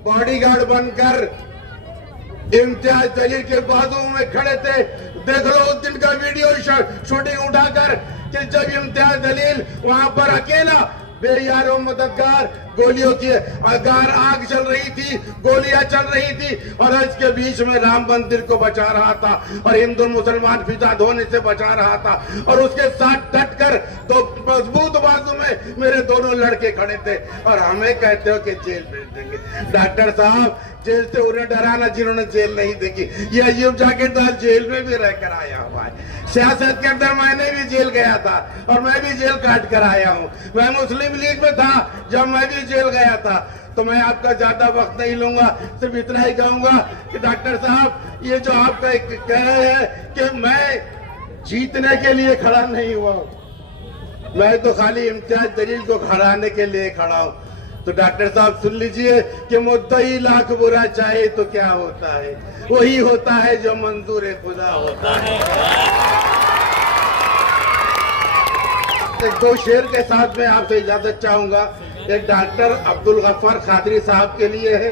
बॉडीगार्ड बनकर इम्तियाज जलील के बाजू में खड़े थे। देख लो उस दिन का वीडियो शूटिंग उठाकर कि जब इम्तियाज जलील वहां पर अकेला बेयारो मददगार गोलियों की अगार आग चल रही थी, गोलियां चल रही थी, और इसके बीच में राम मंदिर को बचा रहा था और हिंदू मुसलमान फिजाद होने से बचा रहा था। और उसके साथ डटकर तो मजबूत बाजू में मेरे दोनों लड़के खड़े थे। और हमें कहते हो कि जेल भेज देंगे। डॉक्टर साहब, जेल से उन्हें डराना जिन्होंने जेल नहीं देखी। ये अय्यूब जागीरदार जेल में भी रहकर आया हुआ है। सियासत के अंदर मैंने भी जेल गया था और मैं भी जेल काट कर आया हूँ। मैं मुस्लिम लीग में था जब मैं भी जेल गया था। तो मैं आपका ज्यादा वक्त नहीं लूंगा, सिर्फ इतना ही कहूंगा कि डॉक्टर साहब, ये जो आप कह रहे हैं कि मैं जीतने के लिए खड़ा नहीं हुआ, मैं तो खाली इम्तियाज जलील को हराने के लिए खड़ा हूं। तो डॉक्टर साहब सुन लीजिए कि मुद्दई लाख बुरा चाहे तो क्या होता है, वही होता है जो मंजूर खुदा होता है। एक दो शेर के साथ मैं आपसे इजाजत चाहूंगा। एक डॉक्टर अब्दुल गफ्फार खादरी साहब के लिए है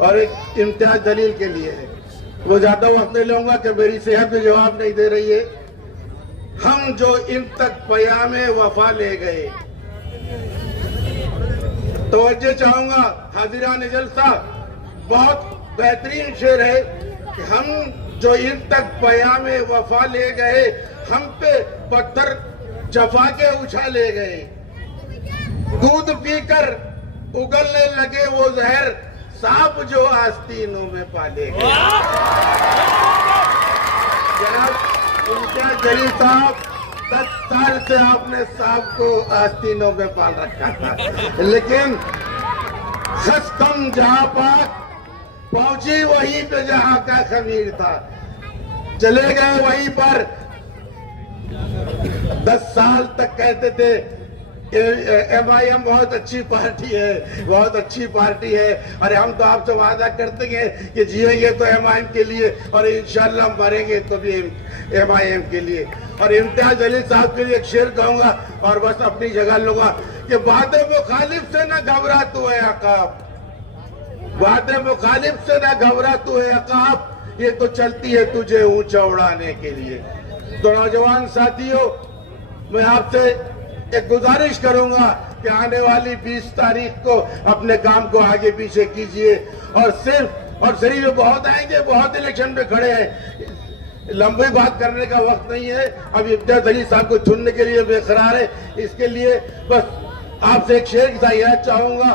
और एक इम्तियाज जलील के लिए है। वो ज्यादा वक्त नहीं लूंगा कि मेरी सेहत में जवाब नहीं दे रही है। हम जो इन तक पयामे वफा ले गए, तवज्जो चाहूंगा हाजिरान जलसा, बहुत बेहतरीन शेर है कि हम जो इन तक पयामे वफा ले गए, हम पे पत्थर जफा के उछाले गए, दूध पीकर उगलने लगे वो जहर, सांप जो आस्तीनों में पाले गए। जनाब इम्तियाज जलील साहब, 10 साल से आपने सांप को आस्तीनों में पाल रखा था, लेकिन खस्तम जहां पाक पहुंची वहीं पे जहां का खमीर था, चले गए वहीं पर। 10 साल तक कहते थे MIM बहुत अच्छी पार्टी है, बहुत अच्छी पार्टी है। अरे हम तो आपसे वादा करते हैं कि जिएंगे तो MIM के लिए और इंशाल्लाह मरेंगे तो भी MIM के लिए। और इम्तियाज जलील साहब के लिए एक शेर कहूंगा और बस अपनी जगह लूंगा कि वादे मुखालिफ से न घबरा तू है अकाब, वादे मुखालिफ से न घबरा तू है अकाब, ये तो चलती है तुझे ऊंचा उड़ाने के लिए। तो नौजवान साथियों, मैं आपसे एक गुजारिश करूंगा कि आने वाली 20 तारीख को अपने काम को आगे पीछे कीजिए और सिर्फ बहुत आएंगे, बहुत इलेक्शन में खड़े हैं, लंबी बात करने का वक्त नहीं है। अब इम्तियाज जलील साहब को चुनने के लिए बेकरार है। इसके लिए बस आपसे एक शेर की याद चाहूंगा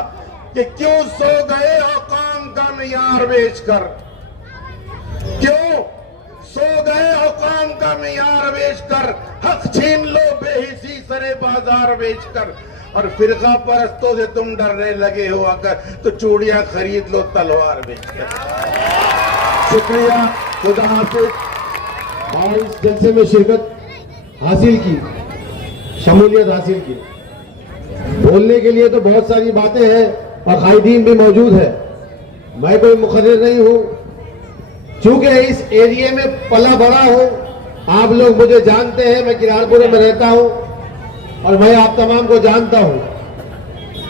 कि क्यों सो गए हो कौम का मियार बेचकर, क्यों सो गए हो कौम का मियार बेचकर, हक छीन लो बेहिसी सरे बाजार बेचकर, और फिरका परस्तों से तुम डरने लगे हो अगर तो चूड़ियां खरीद लो तलवार बेचकर। शुक्रिया, खुदा हाफिज। और इस जलसे में शिरकत हासिल की, शमूलियत हासिल की। बोलने के लिए तो बहुत सारी बातें हैं और कायदीन भी मौजूद है। मैं कोई मुखर्रिर नहीं हूं, चूंकि इस एरिया में पला बड़ा हूं। आप लोग मुझे जानते हैं, मैं किरारपुरे में रहता हूं और मैं आप तमाम को जानता हूं।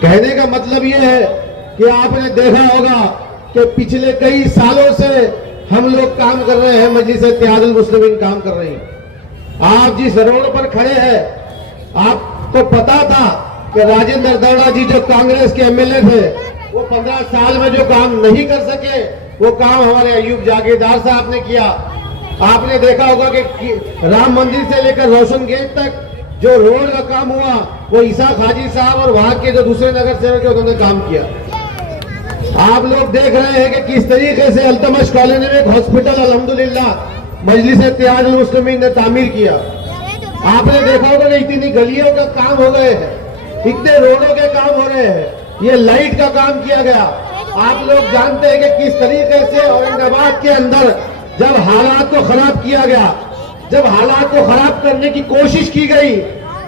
कहने का मतलब यह है कि आपने देखा होगा कि पिछले कई सालों से हम लोग काम कर रहे हैं, मजलिस इत्तेहादुल मुस्लिमीन काम कर रही है। आप जिस रोड पर खड़े हैं, आपको पता था कि राजेंद्र दौड़ा जी जो कांग्रेस के MLA थे, वो 15 साल में जो काम नहीं कर सके, वो काम हमारे अय्यूब जागीरदार साहब ने किया। आपने देखा होगा कि राम मंदिर से लेकर रोशन गेट तक जो रोड का काम हुआ, वो इसाक हाजी साहब और वहां के जो दूसरे नगर सेवक थे उन्होंने काम किया। आप लोग देख रहे हैं कि किस तरीके से अल्तमश कॉलोनी में एक हॉस्पिटल अल्हम्दुलिल्लाह मजलिस इत्तेहादुल मुस्लिमीन ने तामीर किया। आपने देखा होगा कि इतनी गलियों का काम हो गए हैं, इतने रोडों के काम हो रहे हैं, ये लाइट का काम किया गया। आप लोग जानते हैं कि किस तरीके से औरंगाबाद के अंदर जब हालात को खराब किया गया, जब हालात को खराब करने की कोशिश की गई,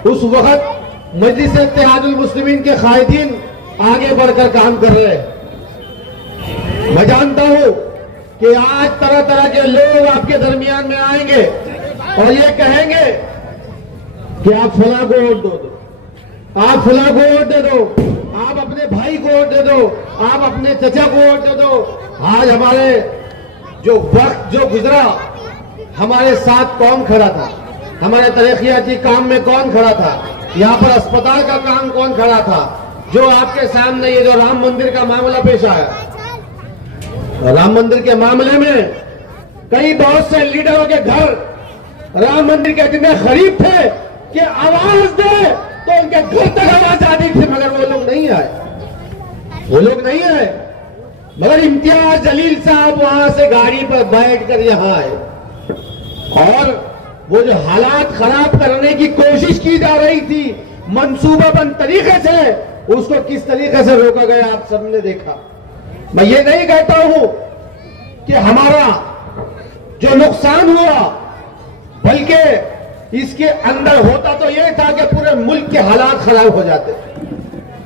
उस वक्त मजलिस इत्तेहादुल मुस्लिमीन के कायदीन आगे बढ़कर काम कर रहे हैं। मैं जानता हूं कि आज तरह तरह के लोग आपके दरमियान में आएंगे और ये कहेंगे कि आप फला को वोट दो, आप फला को वोट दे दो, आप अपने भाई को वोट दे दो, आप अपने चचा को वोट दे दो। आज हमारे जो वक्त जो गुजरा, हमारे साथ कौन खड़ा था, हमारे तरक्याती काम में कौन खड़ा था, यहाँ पर अस्पताल का काम कौन खड़ा था, जो आपके सामने ये जो राम मंदिर का मामला पेश आया, राम मंदिर के मामले में कई बहुत से लीडरों के घर राम मंदिर के इतने करीब थे कि आवाज दे तो उनके घर तक आवाज आती थी, मगर वो लोग नहीं आए, वो लोग नहीं आए। मगर इम्तियाज जलील साहब वहां से गाड़ी पर बैठकर यहां आए और वो जो हालात खराब करने की कोशिश की जा रही थी मंसूबाबंद तरीके से, उसको किस तरीके से रोका गया आप सबने देखा। मैं ये नहीं कहता हूं कि हमारा जो नुकसान हुआ, बल्कि इसके अंदर होता तो यह था कि पूरे मुल्क के हालात खराब हो जाते।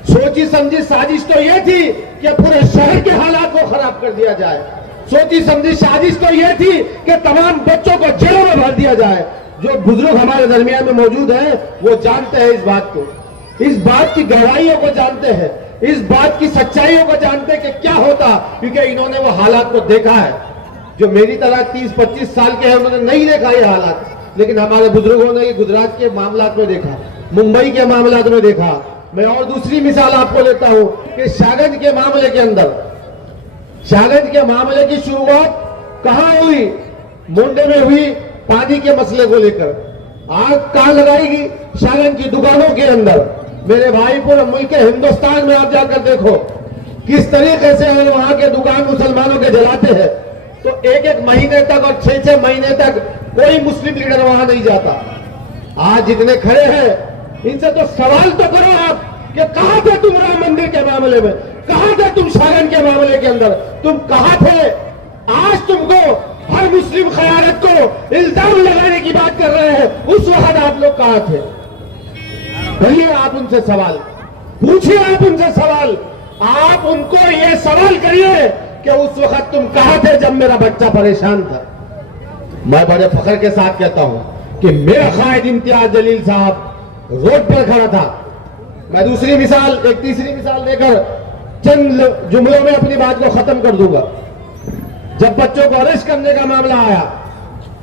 सोची समझी साजिश तो यह थी कि पूरे शहर के हालात को खराब कर दिया जाए। सोची समझी साजिश तो यह थी कि तमाम बच्चों को जेलों में भर दिया जाए। जो बुजुर्ग हमारे दरमियान में मौजूद हैं वो जानते हैं इस बात को, इस बात की गहराइयों को जानते हैं, इस बात की सच्चाइयों को जानते हैं कि क्या होता, क्योंकि इन्होंने वो हालात को देखा है। जो मेरी तरह 30-25 साल के हैं उन्होंने नहीं देखा ये हालात, लेकिन हमारे बुजुर्गों ने गुजरात के मामलात में देखा, मुंबई के मामलात में देखा। मैं और दूसरी मिसाल आपको लेता हूं कि शाहगंज के मामले के अंदर, शाहगंज के मामले की शुरुआत कहां हुई? मुंडे में हुई, पानी के मसले को लेकर। आग कहां लगाएगी? शाहगंज की दुकानों के अंदर। मेरे भाई पूरे मुल्क के हिंदुस्तान में आप जाकर देखो किस तरीके से वहां के दुकान मुसलमानों के जलाते हैं। तो एक एक महीने तक और 6-6 महीने तक कोई मुस्लिम लीडर वहां नहीं जाता। आज जितने खड़े हैं इनसे तो सवाल तो करो आप कि कहां थे तुम राम मंदिर के मामले में, कहां थे तुम शाहगंज के मामले के अंदर, तुम कहां थे? आज तुमको हर मुस्लिम खयानत को इल्जाम लगाने की बात कर रहे हैं, उस वक्त आप लोग कहां थे? कहिए आप उनसे सवाल, पूछिए आप उनसे सवाल, आप उनको ये सवाल करिए कि उस वक्त तुम कहां थे जब मेरा बच्चा परेशान था। मैं बड़े फख्र के साथ कहता हूं कि मेरा कायद इम्तियाज जलील साहब रोड पर खड़ा था। मैं दूसरी मिसाल, एक तीसरी मिसाल देकर चंद जुमलों में अपनी बात को खत्म कर दूंगा। जब बच्चों को अरेस्ट करने का मामला आया,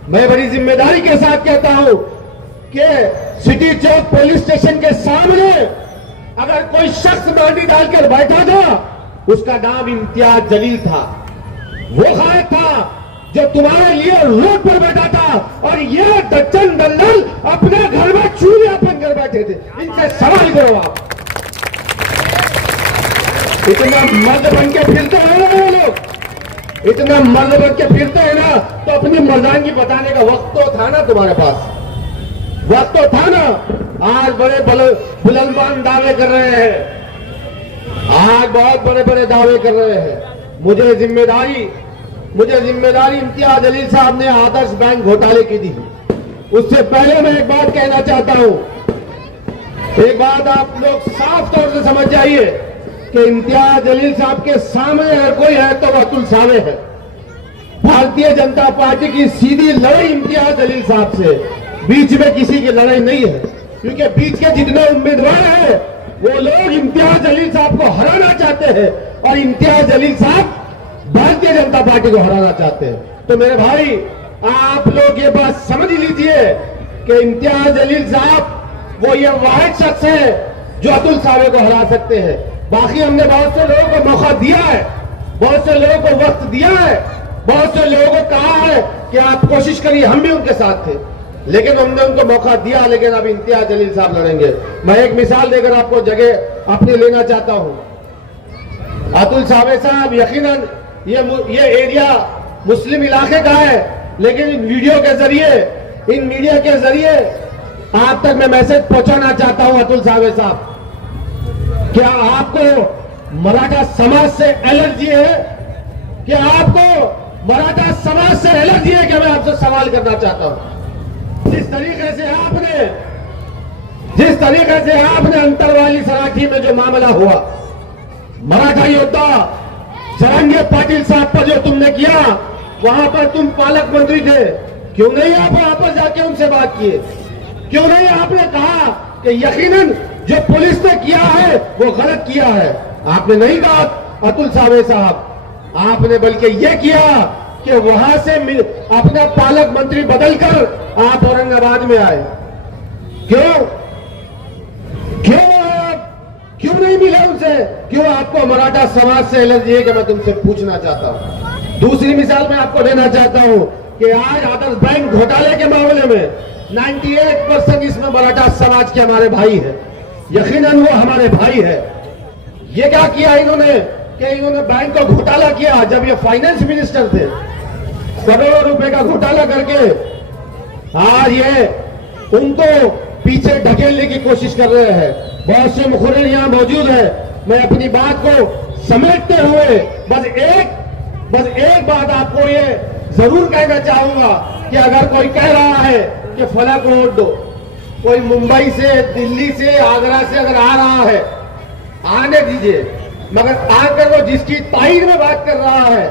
मैं बड़ी जिम्मेदारी के साथ कहता हूं कि सिटी चौक पुलिस स्टेशन के सामने अगर कोई शख्स बांडी डालकर बैठा था, उसका नाम इम्तियाज जलील था। वो खायद था जो तुम्हारे लिए रोड पर बैठा था, और ये दर्जन दल्लल अपने घर में चूड़ियां पहनकर बैठे थे। इनसे सवाल करो आप, इतना मर्द बन के फिरते हैं ना वो लोग, इतना मर्द बन के फिरते हैं ना, तो अपनी मर्दानगी बताने का वक्त तो था ना तुम्हारे पास, वक्त तो था ना। आज बड़े बुलंदबान दावे कर रहे हैं, आज बहुत बड़े बड़े दावे कर रहे हैं। मुझे जिम्मेदारी इम्तियाज जलील साहब ने आदर्श बैंक घोटाले की दी। उससे पहले मैं एक बात कहना चाहता हूं, एक बात आप लोग साफ तौर से समझ जाइए कि इम्तियाज जलील साहब के सामने अगर कोई है तो वह अतुल सावे है। भारतीय जनता पार्टी की सीधी लड़ाई इम्तियाज जलील साहब से, बीच में किसी की लड़ाई नहीं है, क्योंकि बीच के जितने उम्मीदवार हैं वो लोग इम्तियाज जलील साहब को हराना चाहते हैं, और इम्तियाज जलील साहब भारतीय जनता पार्टी को हराना चाहते हैं। तो मेरे भाई आप लोग ये बात समझ लीजिए कि इम्तियाज जलील साहब वो ये वाहिद शख्स है जो अतुल सावे को हरा सकते हैं। बाकी हमने बहुत से लोगों को मौका दिया है, बहुत से लोगों को वक्त दिया है, बहुत से लोगों को कहा है कि आप कोशिश करिए, हम भी उनके साथ थे, लेकिन हमने उनको मौका दिया। लेकिन अब इम्तियाज जलील साहब लड़ेंगे। मैं एक मिसाल देकर आपको जगह अपनी लेना चाहता हूं। अतुल सावे साहब यकीनन ये एरिया मुस्लिम इलाके का है, लेकिन इन वीडियो के जरिए, इन मीडिया के जरिए आप तक मैं मैसेज पहुंचाना चाहता हूं। अतुल सावे साहब, क्या आपको मराठा समाज से एलर्जी है? क्या आपको मराठा समाज से एलर्जी है? कि मैं आपसे सवाल करना चाहता हूं, जिस तरीके से आपने अंतरवाली सराठी में जो मामला हुआ, मराठा योद्धा जरंगे पाटिल साहब पर जो तुमने किया, वहां पर तुम पालक मंत्री थे, क्यों नहीं आप वहां पर जाके उनसे बात किए? क्यों नहीं आपने कहा कि यकीनन जो पुलिस ने किया है वो गलत किया है? आपने नहीं कहा अतुल सावे साहब, आपने बल्कि ये किया कि वहां से अपना पालक मंत्री बदलकर आप औरंगाबाद में आए। क्यों क्यों नहीं मिले उनसे? क्यों आपको मराठा समाज से एलर्जी है कि मैं तुमसे पूछना चाहता हूं। दूसरी मिसाल मैं आपको देना चाहता हूं कि आज आदर्श बैंक घोटाले के मामले में 98% इसमें मराठा समाज के हमारे भाई है, यकीनन वो हमारे भाई है। ये क्या किया इन्होंने कि इन्होंने बैंक का घोटाला किया जब ये फाइनेंस मिनिस्टर थे, करोड़ों रुपए का घोटाला करके आज ये उनको पीछे ढकेलने की कोशिश कर रहे हैं। बहुत से मुखर्रिर यहां मौजूद है। मैं अपनी बात को समेटते हुए बस एक बात आपको ये जरूर कहना चाहूंगा कि अगर कोई कह रहा है कि फला को वोट दो, कोई मुंबई से, दिल्ली से, आगरा से अगर आ रहा है, आने दीजिए, मगर आकर वो जिसकी तारीफ में बात कर रहा है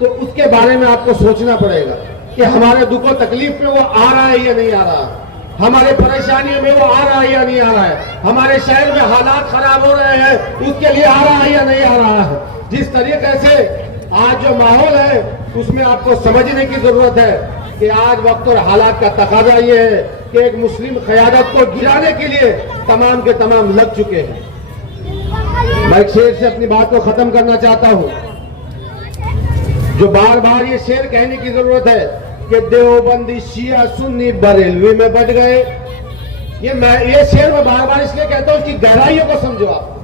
तो उसके बारे में आपको सोचना पड़ेगा कि हमारे दुख और तकलीफ में वो आ रहा है या नहीं आ रहा, हमारे परेशानियों में वो आ रहा है या नहीं आ रहा है, हमारे शहर में हालात खराब हो रहे हैं उसके लिए आ रहा है या नहीं आ रहा है। जिस तरीके से आज जो माहौल है उसमें आपको समझने की जरूरत है कि आज वक्त और हालात का तकाजा ये है कि एक मुस्लिम क़यादत को गिराने के लिए तमाम के तमाम लग चुके हैं। मैं एक शेर से अपनी बात को खत्म करना चाहता हूं, जो बार बार ये शेर कहने की जरूरत है कि देवबंदी शिया सुन्नी बरेलवी में बट गए। ये शेर मैं बार बार इसलिए कहता हूं, इसकी गहराइयों को समझो आप,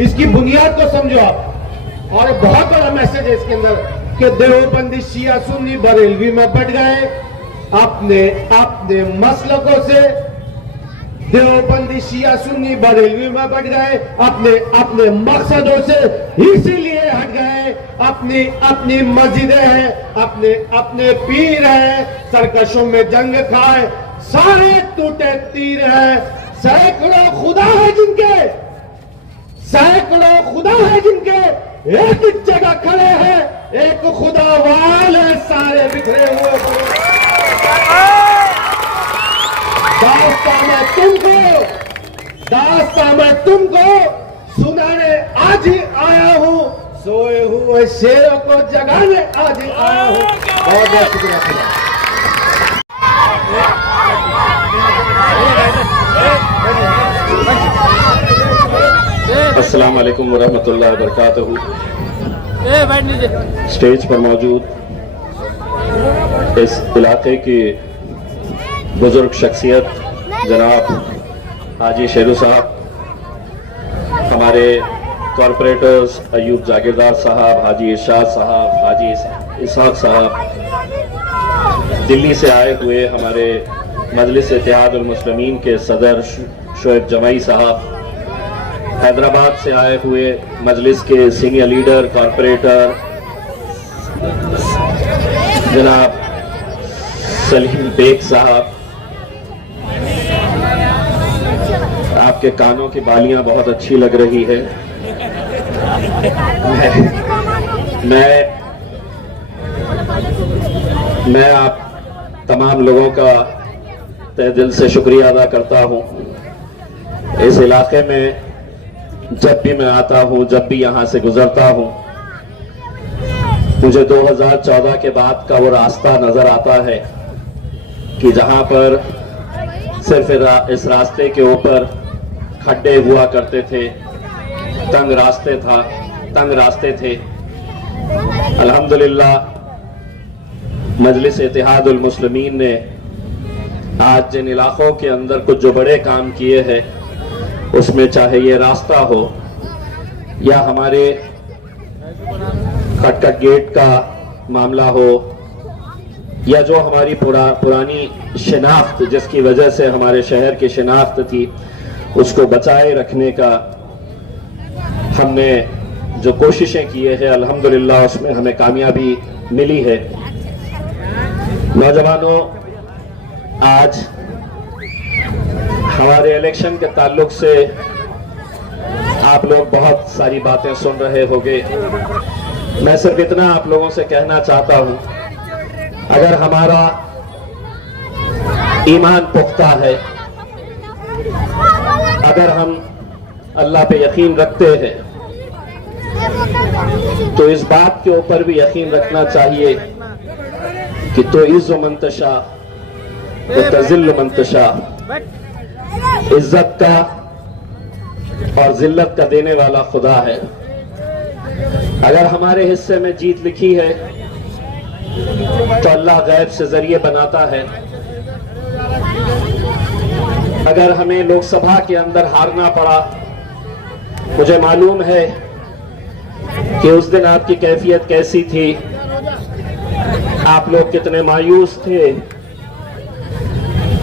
इसकी बुनियाद को समझो आप। और बहुत बड़ा मैसेज है इसके अंदर कि देवबंदी शिया सुन्नी बरेलवी में बट गए अपने अपने मसलकों से, देवबंदी शिया सुन्नी बरेलवी में बट गए अपने अपने मकसदों से, इसीलिए हट गए। अपनी अपनी मस्जिदें हैं, अपने अपने pीर हैं, सरकशों में जंग खाए सारे टूटे तीर हैं। सैकड़ों खुदा है जिनके एक जगह खड़े हैं, एक खुदा वाले सारे बिखरे हुए। दास्तां मैं तुमको सुनाने आज ही आया हूं, सोए हुए शेरों को जगाने आज ही आया हूं। बहुत बहुत शुक्रिया। अस्सलाम वालेकुम वरहमतुल्लाहि वबरकातुहू। स्टेज पर मौजूद इस इलाके की बुजुर्ग शख्सियत जनाब हाजी शेरू साहब, हमारे कॉरपोरेटर्स अयूब जागीरदार साहब, हाजी इरशाद साहब, हाजी इसाक साहब, दिल्ली से आए हुए हमारे मजलिस इत्तेहादुल मुस्लिमीन के सदर शोएब जमाई साहब, हैदराबाद से आए हुए मजलिस के सीनियर लीडर कॉरपोरेटर जनाब सलीम बेग साहब, आपके कानों की बालियां बहुत अच्छी लग रही है। मैं आप तमाम लोगों का तहे दिल से शुक्रिया अदा करता हूं। इस इलाके में जब भी मैं आता हूं, जब भी यहां से गुजरता हूं, मुझे 2014 के बाद का वो रास्ता नजर आता है कि जहां पर सिर्फ इस रास्ते के ऊपर खड्डे हुआ करते थे, तंग रास्ते थे। अल्हम्दुलिल्लाह मजलिस इत्तेहादुल मुस्लिमीन ने आज जिन इलाकों के अंदर कुछ जो बड़े काम किए हैं, उसमें चाहे ये रास्ता हो या हमारे खटखट गेट का मामला हो या जो हमारी पुरानी शिनाख्त जिसकी वजह से हमारे शहर की शिनाख्त थी उसको बचाए रखने का हमने जो कोशिशें की है, अल्हम्दुलिल्लाह उसमें हमें कामयाबी मिली है। नौजवानों, आज हमारे इलेक्शन के ताल्लुक से आप लोग बहुत सारी बातें सुन रहे होंगे। मैं सिर्फ इतना आप लोगों से कहना चाहता हूं, अगर हमारा ईमान पुख्ता है, अगर हम अल्लाह पे यकीन रखते हैं, तो इस बात के ऊपर भी यकीन रखना चाहिए कि तो इज़्ज़ु मंतशा तो तज़िल्लु मंतशा, इज्जत का और जिल्लत का देने वाला खुदा है। अगर हमारे हिस्से में जीत लिखी है तो अल्लाह गैब से जरिए बनाता है। अगर हमें लोकसभा के अंदर हारना पड़ा, मुझे मालूम है कि उस दिन आपकी कैफियत कैसी थी, आप लोग कितने मायूस थे,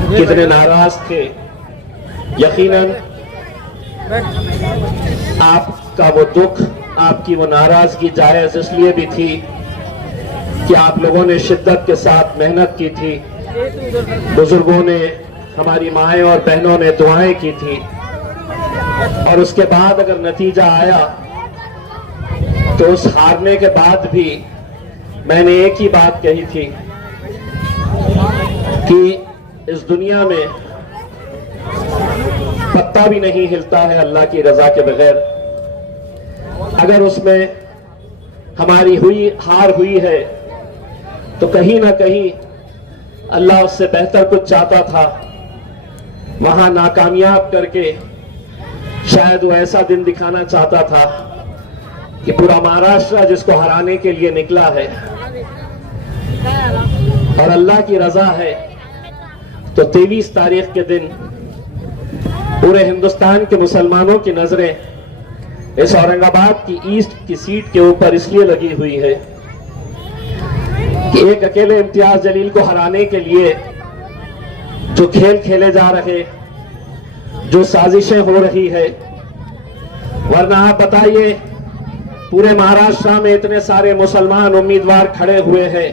कितने नाराज थे। यकीनन आपका वो दुख, आपकी वो नाराजगी जायज इसलिए भी थी कि आप लोगों ने शिद्दत के साथ मेहनत की थी, बुजुर्गों ने, हमारी माएँ और बहनों ने दुआएं की थी, और उसके बाद अगर नतीजा आया तो उस हारने के बाद भी मैंने एक ही बात कही थी कि इस दुनिया में पत्ता भी नहीं हिलता है अल्लाह की रजा के बगैर। अगर उसमें हमारी हार हुई है तो कहीं ना कहीं अल्लाह उससे बेहतर कुछ चाहता था। वहां नाकामयाब करके शायद वो ऐसा दिन दिखाना चाहता था कि पूरा महाराष्ट्र जिसको हराने के लिए निकला है और अल्लाह की रजा है तो 23 तारीख के दिन पूरे हिंदुस्तान के मुसलमानों की नजरें इस औरंगाबाद की ईस्ट की सीट के ऊपर इसलिए लगी हुई है कि एक अकेले इम्तियाज जलील को हराने के लिए जो खेल खेले जा रहे, जो साजिशें हो रही है, वरना आप बताइए पूरे महाराष्ट्र में इतने सारे मुसलमान उम्मीदवार खड़े हुए हैं,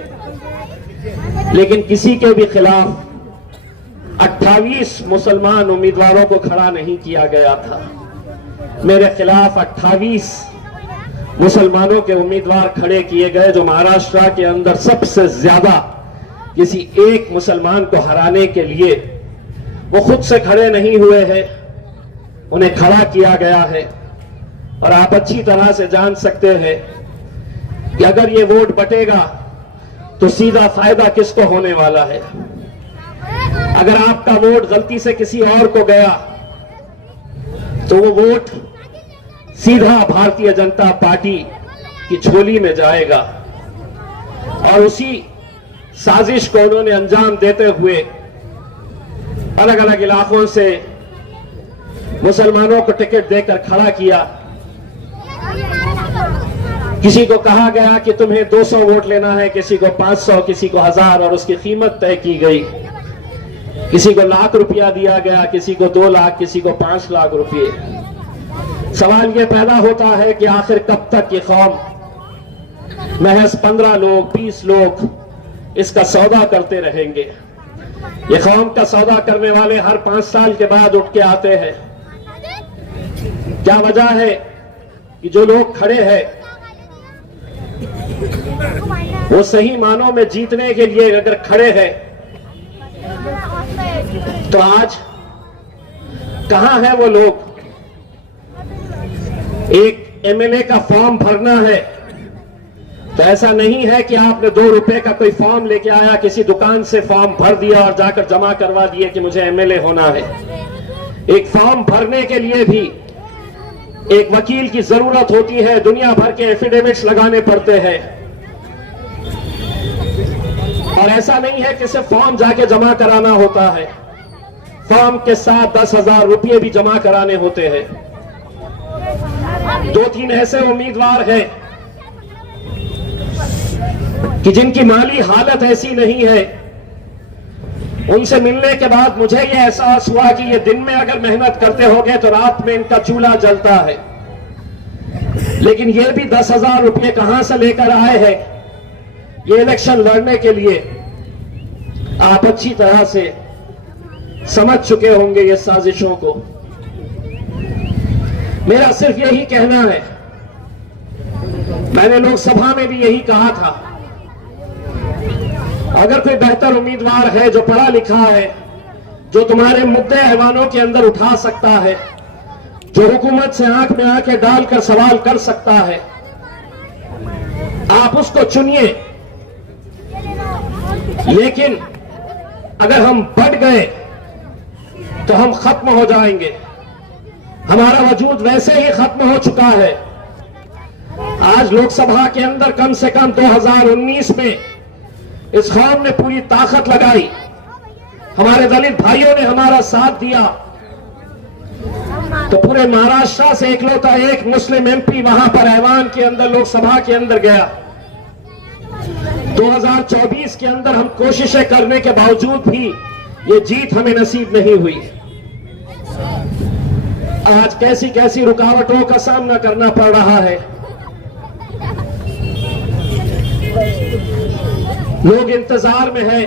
लेकिन किसी के भी खिलाफ 28 मुसलमान उम्मीदवारों को खड़ा नहीं किया गया था। मेरे खिलाफ 28 मुसलमानों के उम्मीदवार खड़े किए गए, जो महाराष्ट्र के अंदर सबसे ज्यादा किसी एक मुसलमान को हराने के लिए वो खुद से खड़े नहीं हुए हैं, उन्हें खड़ा किया गया है। और आप अच्छी तरह से जान सकते हैं कि अगर ये वोट बटेगा तो सीधा फायदा किसको होने वाला है। अगर आपका वोट गलती से किसी और को गया तो वो वोट सीधा भारतीय जनता पार्टी की झोली में जाएगा, और उसी साजिश को उन्होंने अंजाम देते हुए अलग अलग इलाकों से मुसलमानों को टिकट देकर खड़ा किया। किसी को कहा गया कि तुम्हें 200 वोट लेना है, किसी को 500, किसी को 1000, और उसकी कीमत तय की गई। किसी को लाख रुपया दिया गया, किसी को 2 लाख, किसी को 5 लाख रुपये। सवाल यह पैदा होता है कि आखिर कब तक ये कौम महज 15 लोग, 20 लोग इसका सौदा करते रहेंगे। ये कौम का सौदा करने वाले हर 5 साल के बाद उठ के आते हैं। क्या वजह है कि जो लोग खड़े हैं वो सही मानों में जीतने के लिए अगर खड़े हैं तो आज कहां है वो लोग। एक एमएलए का फॉर्म भरना है तो ऐसा नहीं है कि आपने 2 रुपए का कोई फॉर्म लेके आया, किसी दुकान से फॉर्म भर दिया और जाकर जमा करवा दिए कि मुझे एमएलए होना है। एक फॉर्म भरने के लिए भी एक वकील की जरूरत होती है, दुनिया भर के एफिडेविट्स लगाने पड़ते हैं। और ऐसा नहीं है कि सिर्फ फॉर्म जाके जमा कराना होता है, फॉर्म के साथ 10,000 रुपये भी जमा कराने होते हैं। 2-3 ऐसे उम्मीदवार हैं कि जिनकी माली हालत ऐसी नहीं है। उनसे मिलने के बाद मुझे यह एहसास हुआ कि ये दिन में अगर मेहनत करते होंगे तो रात में इनका चूल्हा जलता है। लेकिन ये भी 10,000 रुपये कहां से लेकर आए हैं ये इलेक्शन लड़ने के लिए। आप अच्छी तरह से समझ चुके होंगे ये साजिशों को। मेरा सिर्फ यही कहना है, मैंने लोकसभा में भी यही कहा था, अगर कोई बेहतर उम्मीदवार है जो पढ़ा लिखा है, जो तुम्हारे मुद्दे ऐवानों के अंदर उठा सकता है, जो हुकूमत से आंख में आंखें डालकर सवाल कर सकता है, आप उसको चुनिए। लेकिन अगर हम बढ़ गए तो हम खत्म हो जाएंगे। हमारा वजूद वैसे ही खत्म हो चुका है। आज लोकसभा के अंदर कम से कम 2019 में इस कौम ने पूरी ताकत लगाई, हमारे दलित भाइयों ने हमारा साथ दिया, तो पूरे महाराष्ट्र से इकलौता एक मुस्लिम एमपी वहां पर ऐवान के अंदर लोकसभा के अंदर गया। 2024 के अंदर हम कोशिशें करने के बावजूद भी ये जीत हमें नसीब नहीं हुई। आज कैसी कैसी रुकावटों का सामना करना पड़ रहा है। लोग इंतजार में हैं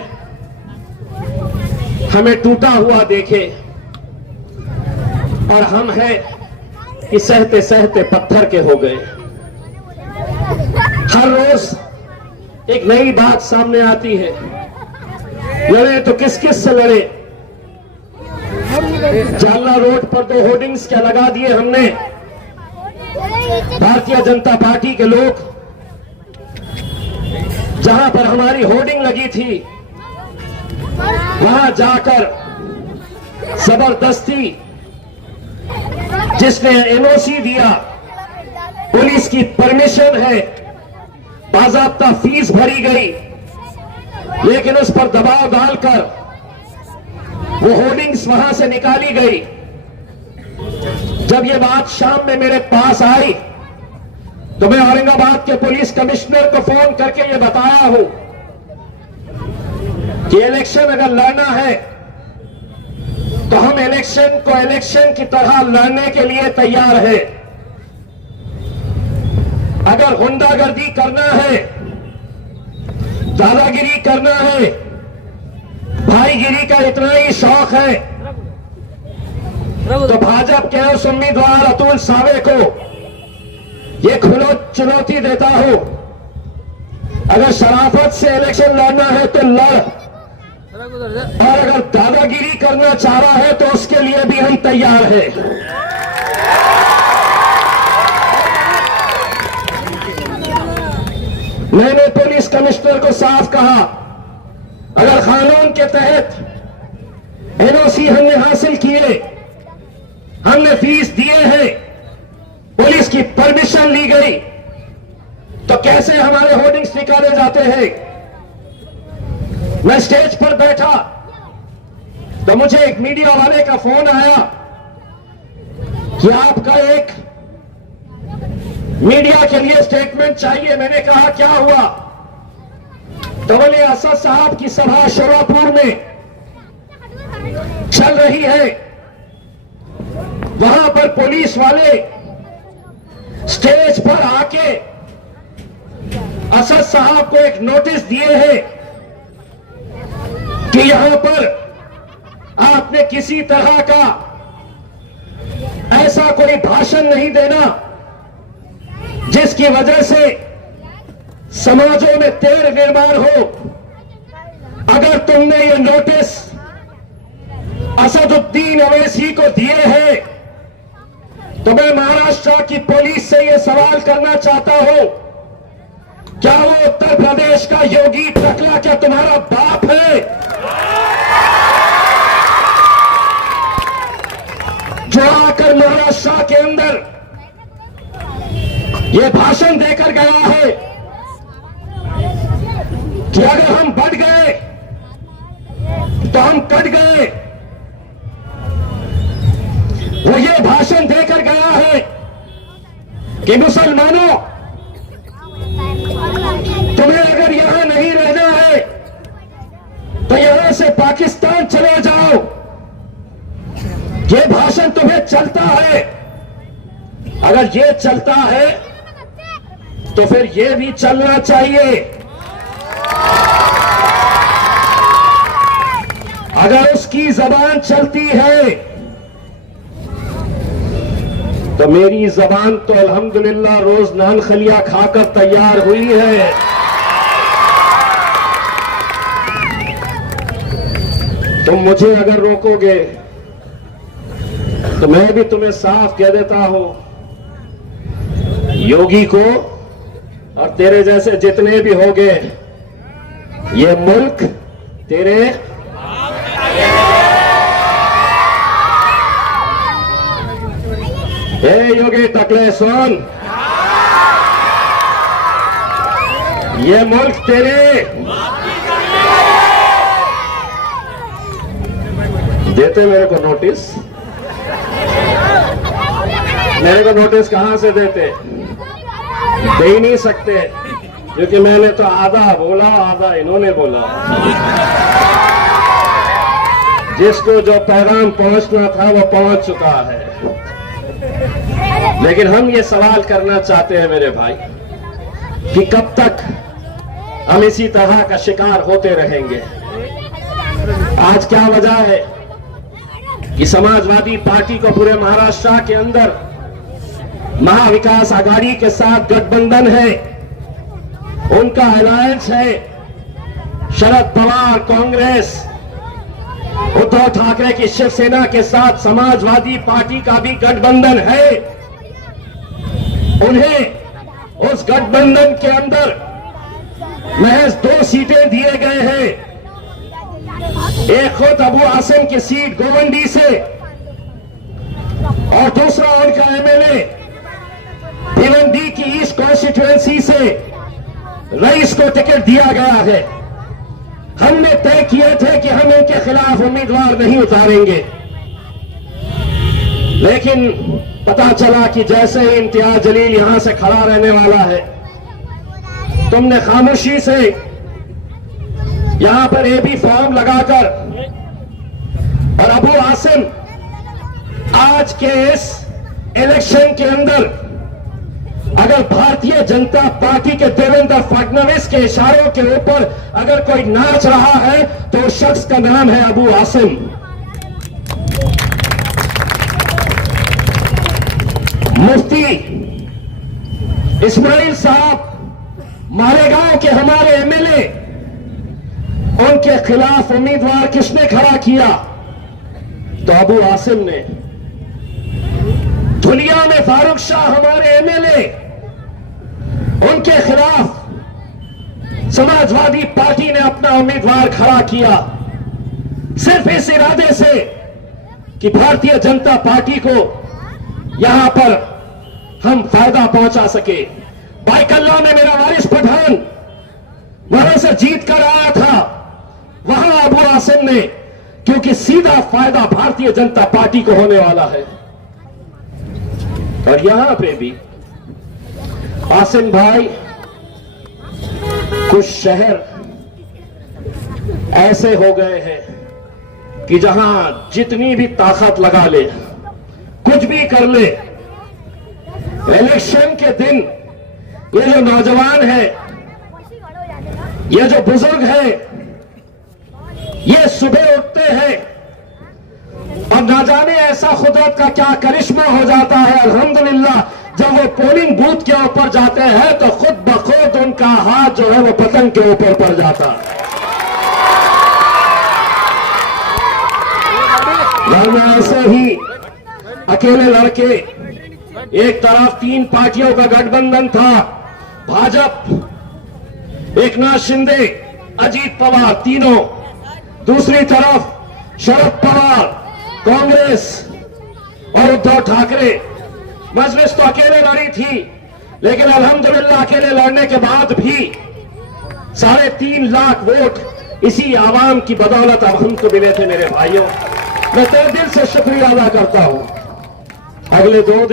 हमें टूटा हुआ देखे, और हम हैं कि सहते सहते पत्थर के हो गए। हर रोज एक नई बात सामने आती है। लड़े तो किस किस से लड़े। जालना रोड पर 2 होर्डिंग्स क्या लगा दिए हमने। भारतीय जनता पार्टी के लोग, जहां पर हमारी होर्डिंग लगी थी वहां जाकर जबरदस्ती जिसने एनओसी दिया, पुलिस की परमिशन है, बाज़ाब्ता फीस भरी गई, लेकिन उस पर दबाव डालकर वो होर्डिंग्स वहां से निकाली गई। जब ये बात शाम में मेरे पास आई तो मैं औरंगाबाद के पुलिस कमिश्नर को फोन करके ये बताया हूं कि इलेक्शन अगर लड़ना है तो हम इलेक्शन को इलेक्शन की तरह लड़ने के लिए तैयार है। अगर गुंडागर्दी करना है, दादागिरी करना है, भाईगिरी का इतना ही शौक है, तो भाजपा के उस उम्मीदवार अतुल सावे को ये खुलो चुनौती देता हूं, अगर शराफत से इलेक्शन लड़ना है तो लड़, और अगर दादागिरी करना चाह रहा है तो उसके लिए भी हम तैयार हैं। मैंने पुलिस कमिश्नर को साफ कहा, अगर कानून के तहत एनओसी हमने हासिल किए, हमने फीस दिए हैं, पुलिस की परमिशन ली गई, तो कैसे हमारे होर्डिंग्स निकाले जाते हैं। मैं स्टेज पर बैठा तो मुझे एक मीडिया वाले का फोन आया कि आपका एक मीडिया के लिए स्टेटमेंट चाहिए। मैंने कहा क्या हुआ? तो बोले असद साहब की सभा शोरापुर में चल रही है, वहां पर पुलिस वाले स्टेज पर आके असद साहब को एक नोटिस दिए हैं कि यहां पर आपने किसी तरह का ऐसा कोई भाषण नहीं देना जिसकी वजह से समाजों में तेर निर्माण हो। अगर तुमने ये नोटिस असदुद्दीन अवैसी को दिए हैं तो मैं महाराष्ट्र की पुलिस से यह सवाल करना चाहता हूं, क्या वो उत्तर प्रदेश का योगी टकला क्या तुम्हारा बाप है जो आकर महाराष्ट्र के अंदर ये भाषण देकर गया है कि अगर हम बढ़ गए तो हम कट गए। वो ये भाषण देकर गया है कि मुसलमानों, तुम्हें अगर यहां नहीं रहना है तो यहां से पाकिस्तान चले जाओ। ये भाषण तुम्हें चलता है। अगर ये चलता है तो फिर ये भी चलना चाहिए। अगर उसकी जबान चलती है तो मेरी जबान तो अल्हम्दुलिल्लाह रोज नान खलिया खाकर तैयार हुई है। तुम मुझे अगर रोकोगे तो मैं भी तुम्हें साफ कह देता हूं, योगी को और तेरे जैसे जितने भी होंगे, ये मुल्क तेरे हे योगी टकले सुन, ये मुल्क तेरे देते मेरे को नोटिस, मेरे को नोटिस कहां से देते? दे ही नहीं सकते, क्योंकि मैंने तो आधा बोला, आधा इन्होंने बोला। जिसको जो पैगाम पहुंचना था वो पहुंच चुका है। लेकिन हम ये सवाल करना चाहते हैं मेरे भाई कि कब तक हम इसी तरह का शिकार होते रहेंगे। आज क्या वजह है कि समाजवादी पार्टी को पूरे महाराष्ट्र के अंदर महाविकास आघाड़ी के साथ गठबंधन है, उनका अलायंस है। शरद पवार कांग्रेस, उद्धव ठाकरे की शिवसेना के साथ समाजवादी पार्टी का भी गठबंधन है। उन्हें उस गठबंधन के अंदर महज 2 सीटें दिए गए हैं। एक खुद अबू आसिम की सीट गोवंडी से और दूसरा उनका एमएलए भिवंडी की ईस्ट कॉन्स्टिट्यूएंसी से रईस को टिकट दिया गया है। हमने तय किए थे कि हम इनके खिलाफ उम्मीदवार नहीं उतारेंगे, लेकिन पता चला कि जैसे ही इम्तियाज जलील यहां से खड़ा रहने वाला है, तुमने खामोशी से यहां पर एबी फॉर्म लगाकर और अबू आसिम आज के इस इलेक्शन के अंदर अगर भारतीय जनता पार्टी के देवेंद्र फडणवीस के इशारों के ऊपर अगर कोई नाच रहा है तो उस शख्स का नाम है अबू आसिम। मुफ्ती इस्माइल साहब मालेगांव के हमारे एमएलए, उनके खिलाफ उम्मीदवार किसने खड़ा किया? तो अबू आसिम ने। दुनिया में फारूक शाह हमारे एमएलए, उनके खिलाफ समाजवादी पार्टी ने अपना उम्मीदवार खड़ा किया, सिर्फ इस इरादे से कि भारतीय जनता पार्टी को यहां पर हम फायदा पहुंचा सके। बाइकल्ला में मेरा वारिस पठान वहां से जीत कर आया था, वहां अबू आसिम ने, क्योंकि सीधा फायदा भारतीय जनता पार्टी को होने वाला है। और यहां पे भी आसिम भाई, कुछ शहर ऐसे हो गए हैं कि जहां जितनी भी ताकत लगा ले, कुछ भी कर ले, इलेक्शन के दिन ये जो नौजवान है, ये जो बुजुर्ग है, ये सुबह उठते हैं और ना जाने ऐसा खुदरत का क्या करिश्मा हो जाता है, अल्हम्दुलिल्लाह, जब वो पोलिंग बूथ के ऊपर जाते हैं तो खुद ब खुद उनका हाथ जो है वो पतंग के ऊपर पड़ जाता है। वरना ऐसे ही अकेले लड़के, एक तरफ 3 पार्टियों का गठबंधन था, भाजपा, एकनाथ शिंदे, अजीत पवार तीनों, दूसरी तरफ शरद पवार, कांग्रेस और उद्धव ठाकरे। मजलिस तो अकेले लड़ी थी, लेकिन अल्हम्दुलिल्लाह अकेले लड़ने के बाद भी 3.5 लाख वोट इसी आवाम की बदौलत अब हमको मिले थे। मेरे भाइयों, मैं तहे दिल से शुक्रिया अदा करता हूं। अगले दो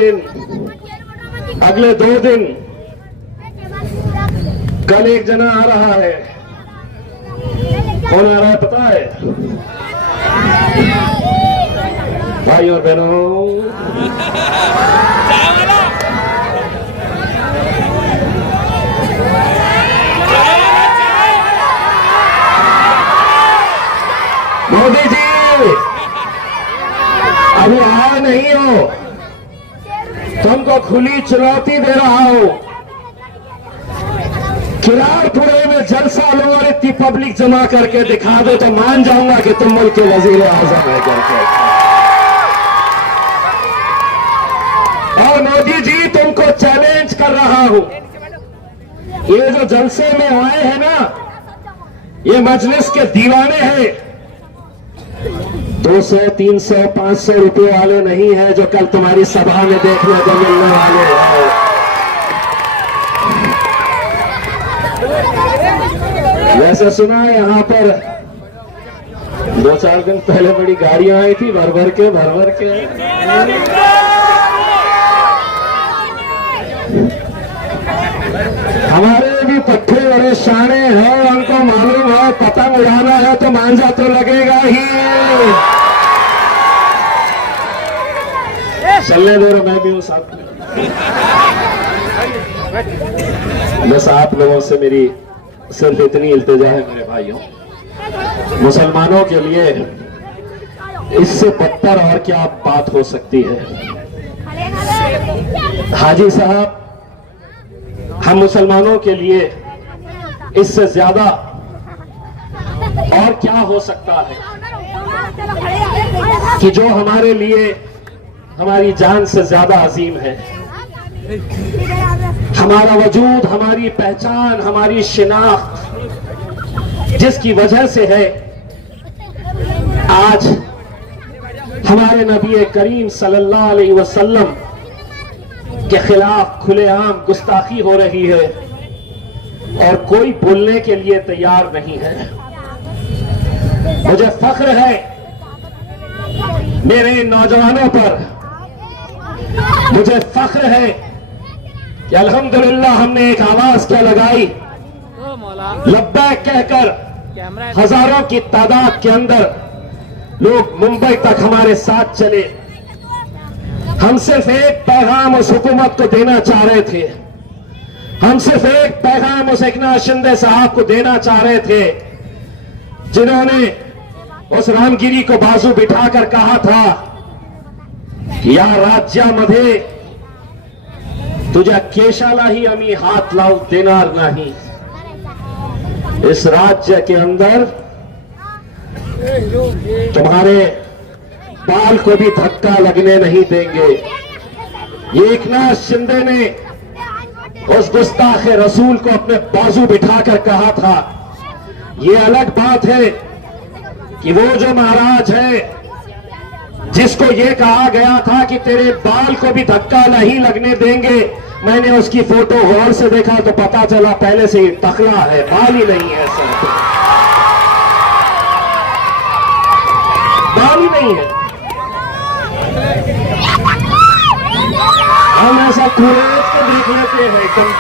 दिन कल एक जना आ रहा है। कौन आ रहा है पता है? भाई और बहनों, मोदी जी अभी आए नहीं हो, तुमको खुली चुनौती दे रहा हूं। किरारपुरे में जलसा लो और इतनी पब्लिक जमा करके दिखा दो तो मान जाऊंगा कि तुम मुल्क के वजीर आजम है करके। और मोदी जी, तुमको चैलेंज कर रहा हूं, ये जो जलसे में आए हैं ना, ये मजलिस के दीवाने हैं। 200, 300, 500 रुपए वाले नहीं है जो कल तुम्हारी सभा में देखने को मिलने वाले हैं। वैसे सुना यहाँ पर 2-4 दिन पहले बड़ी गाड़ियां आई थी भर भर के हमारे भी पट्टे बड़े शाने हैं, उनको मालूम है पतंग उड़ाना है तो मांझा तो लगेगा ही। चलने दो रे, मैं भी हूं साथ में। बस आप लोगों से मेरी सिर्फ इतनी इल्तिजा है मेरे भाइयों, मुसलमानों के लिए इससे बदतर और क्या बात हो सकती है। हाजी साहब, हम मुसलमानों के लिए इससे ज्यादा और क्या हो सकता है कि जो हमारे लिए हमारी जान से ज्यादा अजीम है। हमारा वजूद, हमारी पहचान, हमारी शिनाख्त जिसकी वजह से है आज हमारे नबी करीम सल्लल्लाहु अलैहि वसल्लम के खिलाफ खुलेआम गुस्ताखी हो रही है और कोई बोलने के लिए तैयार नहीं है। मुझे फख्र है मेरे नौजवानों पर, मुझे फख्र है कि अल्हम्दुलिल्लाह हमने एक आवाज क्या लगाई, लब्बैक कहकर हजारों की तादाद के अंदर लोग मुंबई तक हमारे साथ चले। हम सिर्फ एक पैगाम उस हुकूमत को देना चाह रहे थे, हम सिर्फ एक पैगाम उस एकनाथ शिंदे साहब को देना चाह रहे थे जिन्होंने उस रामगिरी को बाजू बिठाकर कहा था कि या राज्यामध्ये तुझ्या केशाला ही आम्ही हाथ लावू देणार नाही। इस राज्य के अंदर तुम्हारे बाल को भी धक्का लगने नहीं देंगे। ये एकनाथ शिंदे ने उस गुस्ताख रसूल को अपने बाजू बिठाकर कहा था। ये अलग बात है कि वो जो महाराज है जिसको ये कहा गया था कि तेरे बाल को भी धक्का नहीं लगने देंगे, मैंने उसकी फोटो गौर से देखा तो पता चला पहले से ही टकला है, बाल ही नहीं है, सर पे बाल ही नहीं है। हम ऐसा कुरेद को देख लेते हैं एकदम,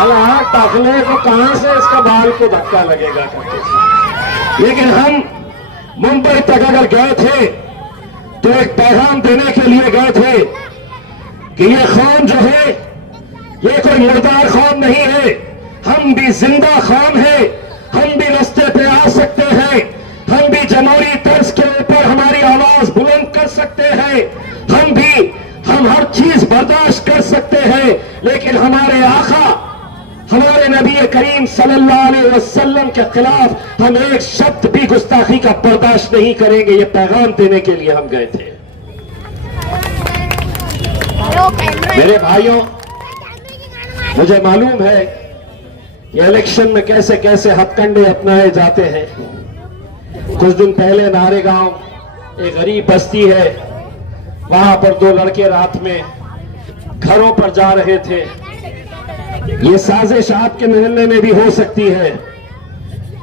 अल्लाह टकले को कहां से इसका बाल को धक्का लगेगा। लेकिन हम मुंबई तक अगर गए थे तो एक पैगाम देने के लिए गए थे कि ये कौम जो है ये कोई मुर्दार कौम नहीं है, हम भी जिंदा कौम है, हम भी रास्ते पे आ सकते हैं, हम भी जमहूरी तर्ज के ऊपर हमारी आवाज बुलंद कर सकते हैं, हम हर चीज बर्दाश्त कर सकते हैं, लेकिन हमारे आका हमारे नबी करीम सल्लल्लाहु अलैहि वसल्लम के खिलाफ हम एक शब्द भी गुस्ताखी का बर्दाश्त नहीं करेंगे। ये पैगाम देने के लिए हम गए थे। मेरे भाइयों, मुझे मालूम है कि इलेक्शन में कैसे कैसे हथकंडे अपनाए जाते हैं। कुछ दिन पहले नारेगांव एक गरीब बस्ती है, वहां पर दो लड़के रात में घरों पर जा रहे थे। ये साजिश आपके महल्ले में भी हो सकती है,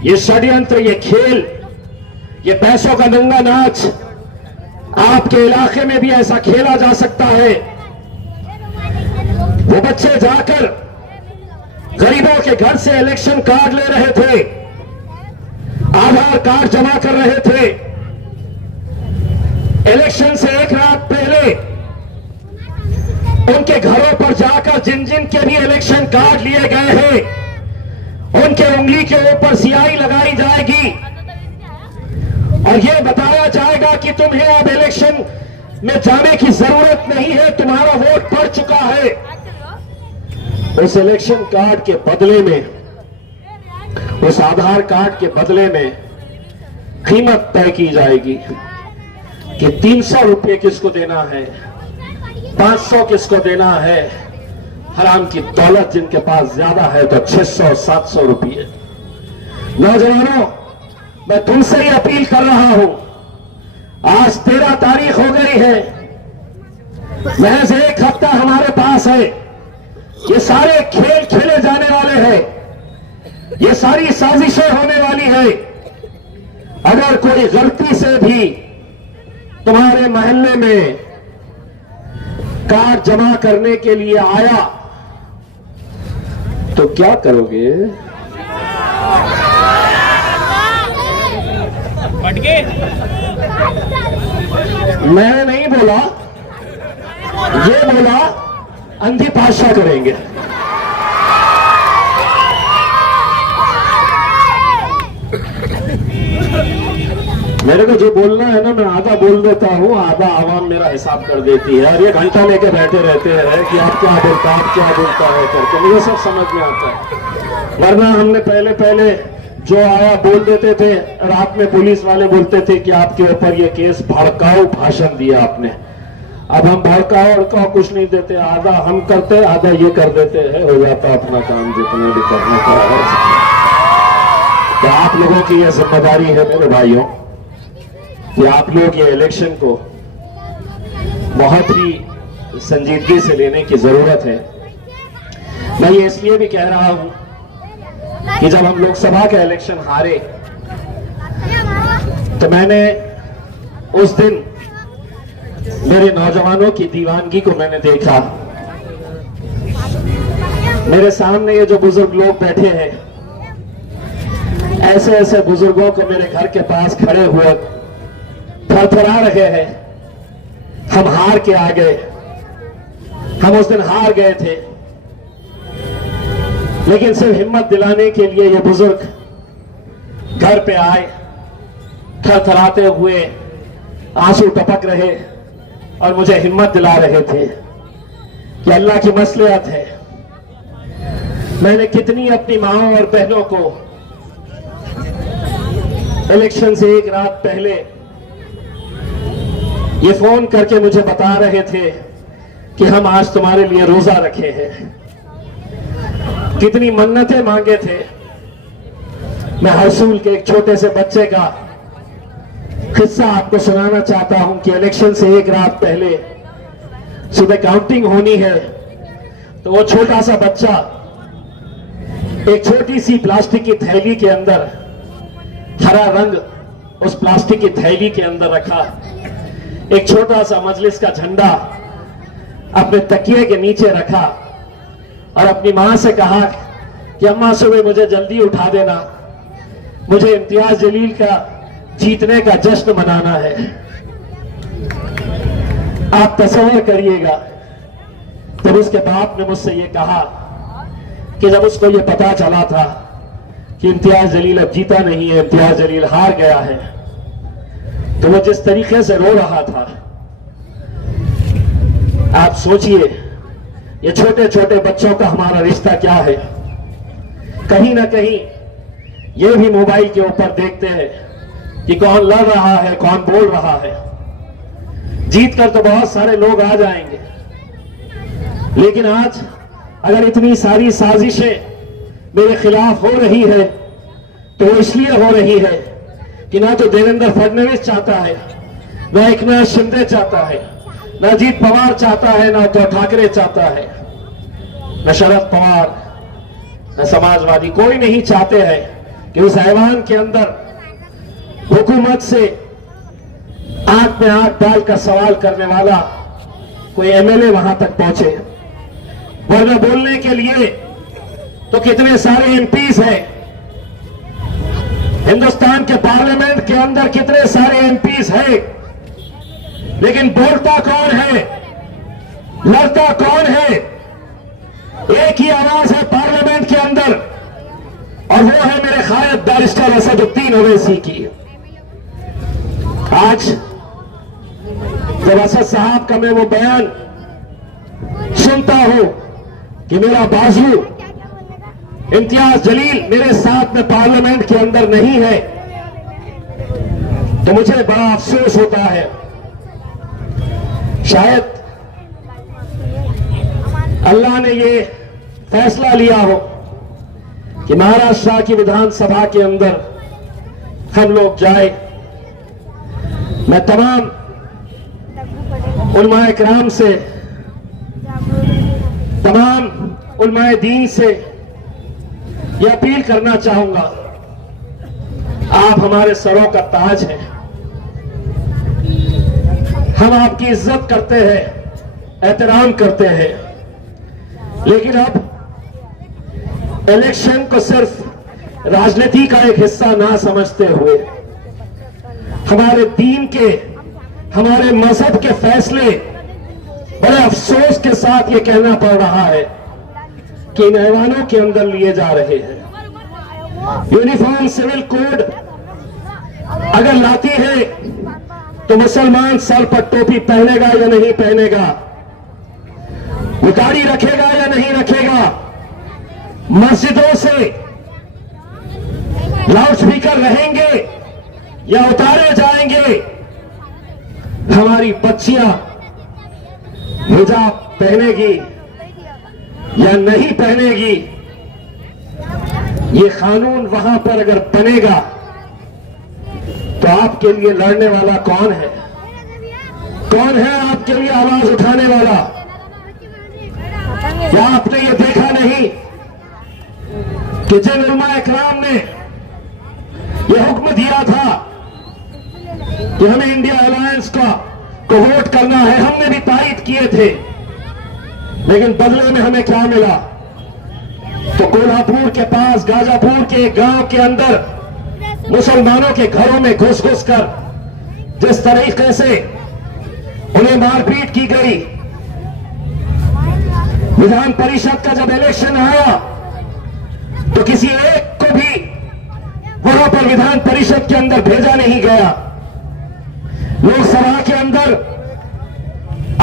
ये षड्यंत्र, ये खेल, ये पैसों का नंगा नाच आपके इलाके में भी ऐसा खेला जा सकता है। वो बच्चे जाकर गरीबों के घर से इलेक्शन कार्ड ले रहे थे, आधार कार्ड जमा कर रहे थे। इलेक्शन से एक रात पहले उनके घरों पर जाकर जिन जिन के भी इलेक्शन कार्ड लिए गए हैं उनके उंगली के ऊपर स्याही लगाई जाएगी और यह बताया जाएगा कि तुम्हें अब इलेक्शन में जाने की जरूरत नहीं है, तुम्हारा वोट पड़ चुका है। उस इलेक्शन कार्ड के बदले में, उस आधार कार्ड के बदले में कीमत तय की जाएगी कि 300 रुपये किसको देना है, 500 किसको देना है। हराम की दौलत जिनके पास ज्यादा है तो 600-700 रुपये। नौजवानों, मैं तुमसे ही अपील कर रहा हूं आज 13 तारीख हो गई है, महज एक हफ्ता हमारे पास है। ये सारे खेल खेले जाने वाले हैं, ये सारी साजिशें होने वाली है। अगर कोई गलती से भी तुम्हारे मोहल्ले में कार्ड जमा करने के लिए आया तो क्या करोगे? मैंने नहीं बोला, ये बोला अंधी भाषा करेंगे। मेरे को जो बोलना है ना, मैं आधा बोल देता हूँ, आधा आवाम मेरा हिसाब कर देती है। और ये घंटा लेके बैठे रहते हैं कि आप क्या बोलता है करके, मुझे सब समझ में आता है। वरना हमने पहले जो आया बोल देते थे, रात में पुलिस वाले बोलते थे कि आपके ऊपर ये केस, भड़काऊ भाषण दिया आपने। अब हम भड़काऊ कुछ नहीं देते, आधा हम करते, आधा ये कर देते हैं, हो जाता अपना काम जितने भी करने का है। तो आप लोगों की यह जिम्मेदारी है मेरे भाइयों कि आप लोग ये इलेक्शन को बहुत ही संजीदगी से लेने की जरूरत है। मैं ये इसलिए भी कह रहा हूं कि जब हम लोकसभा का इलेक्शन हारे तो मैंने उस दिन मेरे नौजवानों की दीवानगी को मैंने देखा। मेरे सामने ये जो बुजुर्ग लोग बैठे हैं, ऐसे ऐसे बुजुर्गों को मेरे घर के पास खड़े हुए थरथरा रहे हैं। हम हार के आ गए, हम उस दिन हार गए थे, लेकिन सिर्फ हिम्मत दिलाने के लिए ये बुजुर्ग घर पे आए, थरथराते हुए आंसू टपक रहे और मुझे हिम्मत दिला रहे थे कि अल्लाह की मसलियत है। मैंने कितनी अपनी माओं और बहनों को इलेक्शन से एक रात पहले ये फोन करके मुझे बता रहे थे कि हम आज तुम्हारे लिए रोजा रखे हैं। कितनी मन्नतें मांगे थे। मैं हरसूल के एक छोटे से बच्चे का किस्सा आपको सुनाना चाहता हूं कि इलेक्शन से एक रात पहले सुबह काउंटिंग होनी है, तो वो छोटा सा बच्चा एक छोटी सी प्लास्टिक की थैली के अंदर, हरा रंग उस प्लास्टिक की थैली के अंदर रखा, एक छोटा सा मजलिस का झंडा अपने तकिए के नीचे रखा और अपनी मां से कहा कि अम्मा सुबह मुझे जल्दी उठा देना, मुझे इम्तियाज जलील का जीतने का जश्न मनाना है। आप तस्वीर करिएगा, तब उसके बाप ने मुझसे ये कहा कि जब उसको ये पता चला था कि इम्तियाज जलील अब जीता नहीं है, इम्तियाज जलील हार गया है, तो वो जिस तरीके से रो रहा था, आप सोचिए ये छोटे छोटे बच्चों का हमारा रिश्ता क्या है। कहीं ना कहीं ये भी मोबाइल के ऊपर देखते हैं कि कौन लड़ रहा है, कौन बोल रहा है। जीत कर तो बहुत सारे लोग आ जाएंगे, लेकिन आज अगर इतनी सारी साजिशें मेरे खिलाफ हो रही है तो वो इसलिए हो रही है कि ना तो देवेंद्र फडणवीस चाहता है, ना एकनाथ शिंदे चाहता है, ना अजीत पवार चाहता है, ना उद्धव ठाकरे चाहता है, ना शरद पवार, ना समाजवादी, कोई नहीं चाहते हैं कि उस ऐवान के अंदर हुकूमत से आंख में आंख डालकर सवाल करने वाला कोई एमएलए वहां तक पहुंचे। वरना बोलने के लिए तो कितने सारे एमपीज हैं हिंदुस्तान के पार्लियामेंट के अंदर, कितने सारे एमपीज हैं, लेकिन बोलता कौन है, लड़ता कौन है? एक ही आवाज है पार्लियामेंट के अंदर, और वो है मेरे खायद बैरिस्टर असदुद्दीन ओवैसी की। आज जब असद साहब का मैं वो बयान सुनता हूं कि मेरा बाजू इम्तियाज जलील मेरे साथ में पार्लियामेंट के अंदर नहीं है, तो मुझे बड़ा अफसोस होता है। शायद अल्लाह ने ये फैसला लिया हो कि महाराष्ट्र की विधानसभा के अंदर हम लोग जाए मैं तमाम उलमाए किराम से, तमाम उलमाए दीन से यह अपील करना चाहूंगा, आप हमारे सरों का ताज हैं, हम आपकी इज्जत करते हैं, एहतराम करते हैं, लेकिन अब इलेक्शन को सिर्फ राजनीति का एक हिस्सा ना समझते हुए हमारे दीन के, हमारे मजहब के फैसले बड़े अफसोस के साथ ये कहना पड़ रहा है कि इन ऐवानों के अंदर लिए जा रहे हैं। यूनिफॉर्म सिविल कोड अगर लाती है तो मुसलमान सर पर टोपी पहनेगा या नहीं पहनेगा, वो दाढ़ी रखेगा या नहीं रखेगा, मस्जिदों से लाउडस्पीकर रहेंगे या उतारे जाएंगे, हमारी बच्चियां हिजाब पहनेगी या नहीं पहनेगी, ये कानून वहां पर अगर बनेगा तो आपके लिए लड़ने वाला कौन है? कौन है आपके लिए आवाज उठाने वाला? क्या आपने ये देखा नहीं कि जिन उलमाए किराम ने यह हुक्म दिया था कि हमें इंडिया अलायंस को वोट करना है, हमने भी तायद किए थे, लेकिन बदले में हमें क्या मिला? तो कोल्हापुर के पास गाजापुर के एक गांव के अंदर मुसलमानों के घरों में घुस घुस कर जिस तरीके से उन्हें मारपीट की गई, विधान परिषद का जब इलेक्शन आया तो किसी एक को भी वहां पर विधान परिषद के अंदर भेजा नहीं गया। लोकसभा के अंदर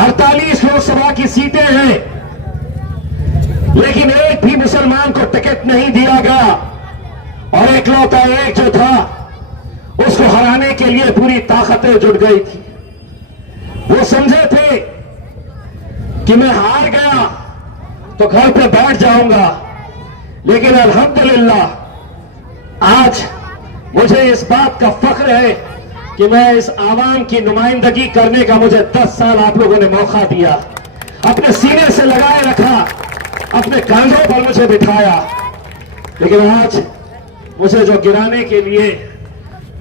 48 लोकसभा की सीटें हैं, लेकिन एक भी मुसलमान को टिकट नहीं दिया गया और एकलौता एक जो था उसको हराने के लिए पूरी ताकतें जुट गई थी। वो समझे थे कि मैं हार गया तो घर पे बैठ जाऊंगा, लेकिन अल्हम्दुलिल्लाह आज मुझे इस बात का फख्र है कि मैं इस आवाम की नुमाइंदगी करने का मुझे 10 साल आप लोगों ने मौका दिया, अपने सीने से लगाए रखा, अपने कांधों पर मुझे बिठाया, लेकिन आज मुझे जो गिराने के लिए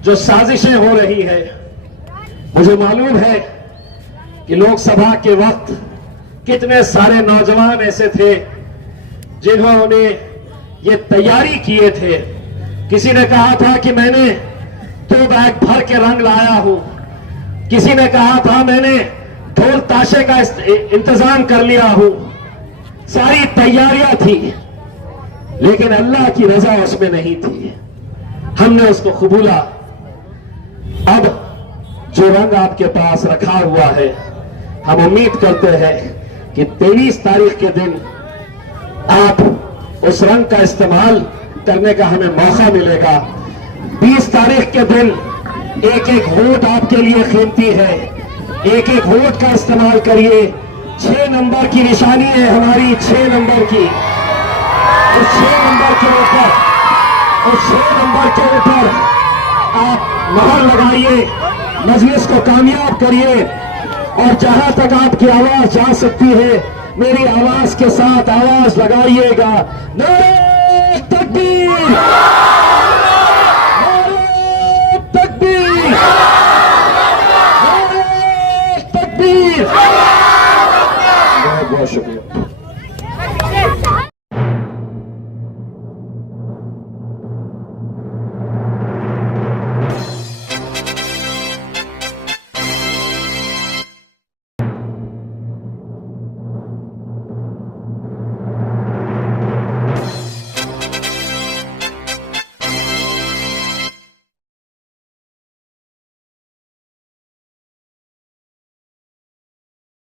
जो साजिशें हो रही है, मुझे मालूम है कि लोकसभा के वक्त कितने सारे नौजवान ऐसे थे जिन्होंने ये तैयारी किए थे। किसी ने कहा था कि मैंने 2 बैग भर के रंग लाया हूं, किसी ने कहा था मैंने ढोल ताशे का इंतजाम कर लिया हूं, सारी तैयारियां थी, लेकिन अल्लाह की रजा उसमें नहीं थी, हमने उसको कबूला। अब जो रंग आपके पास रखा हुआ है, हम उम्मीद करते हैं कि 23 तारीख के दिन आप उस रंग का इस्तेमाल करने का हमें मौका मिलेगा। 20 तारीख के दिन एक एक वोट आपके लिए कीमती है, एक एक वोट का इस्तेमाल करिए। 6 नंबर की निशानी है हमारी, 6 नंबर की, उस 6 नंबर के ऊपर, उस 6 नंबर के ऊपर आप मोहर लगाइए, मजलिस को कामयाब करिए और जहां तक आपकी आवाज जा सकती है मेरी आवाज के साथ आवाज लगाइएगा। नारे तकबीर!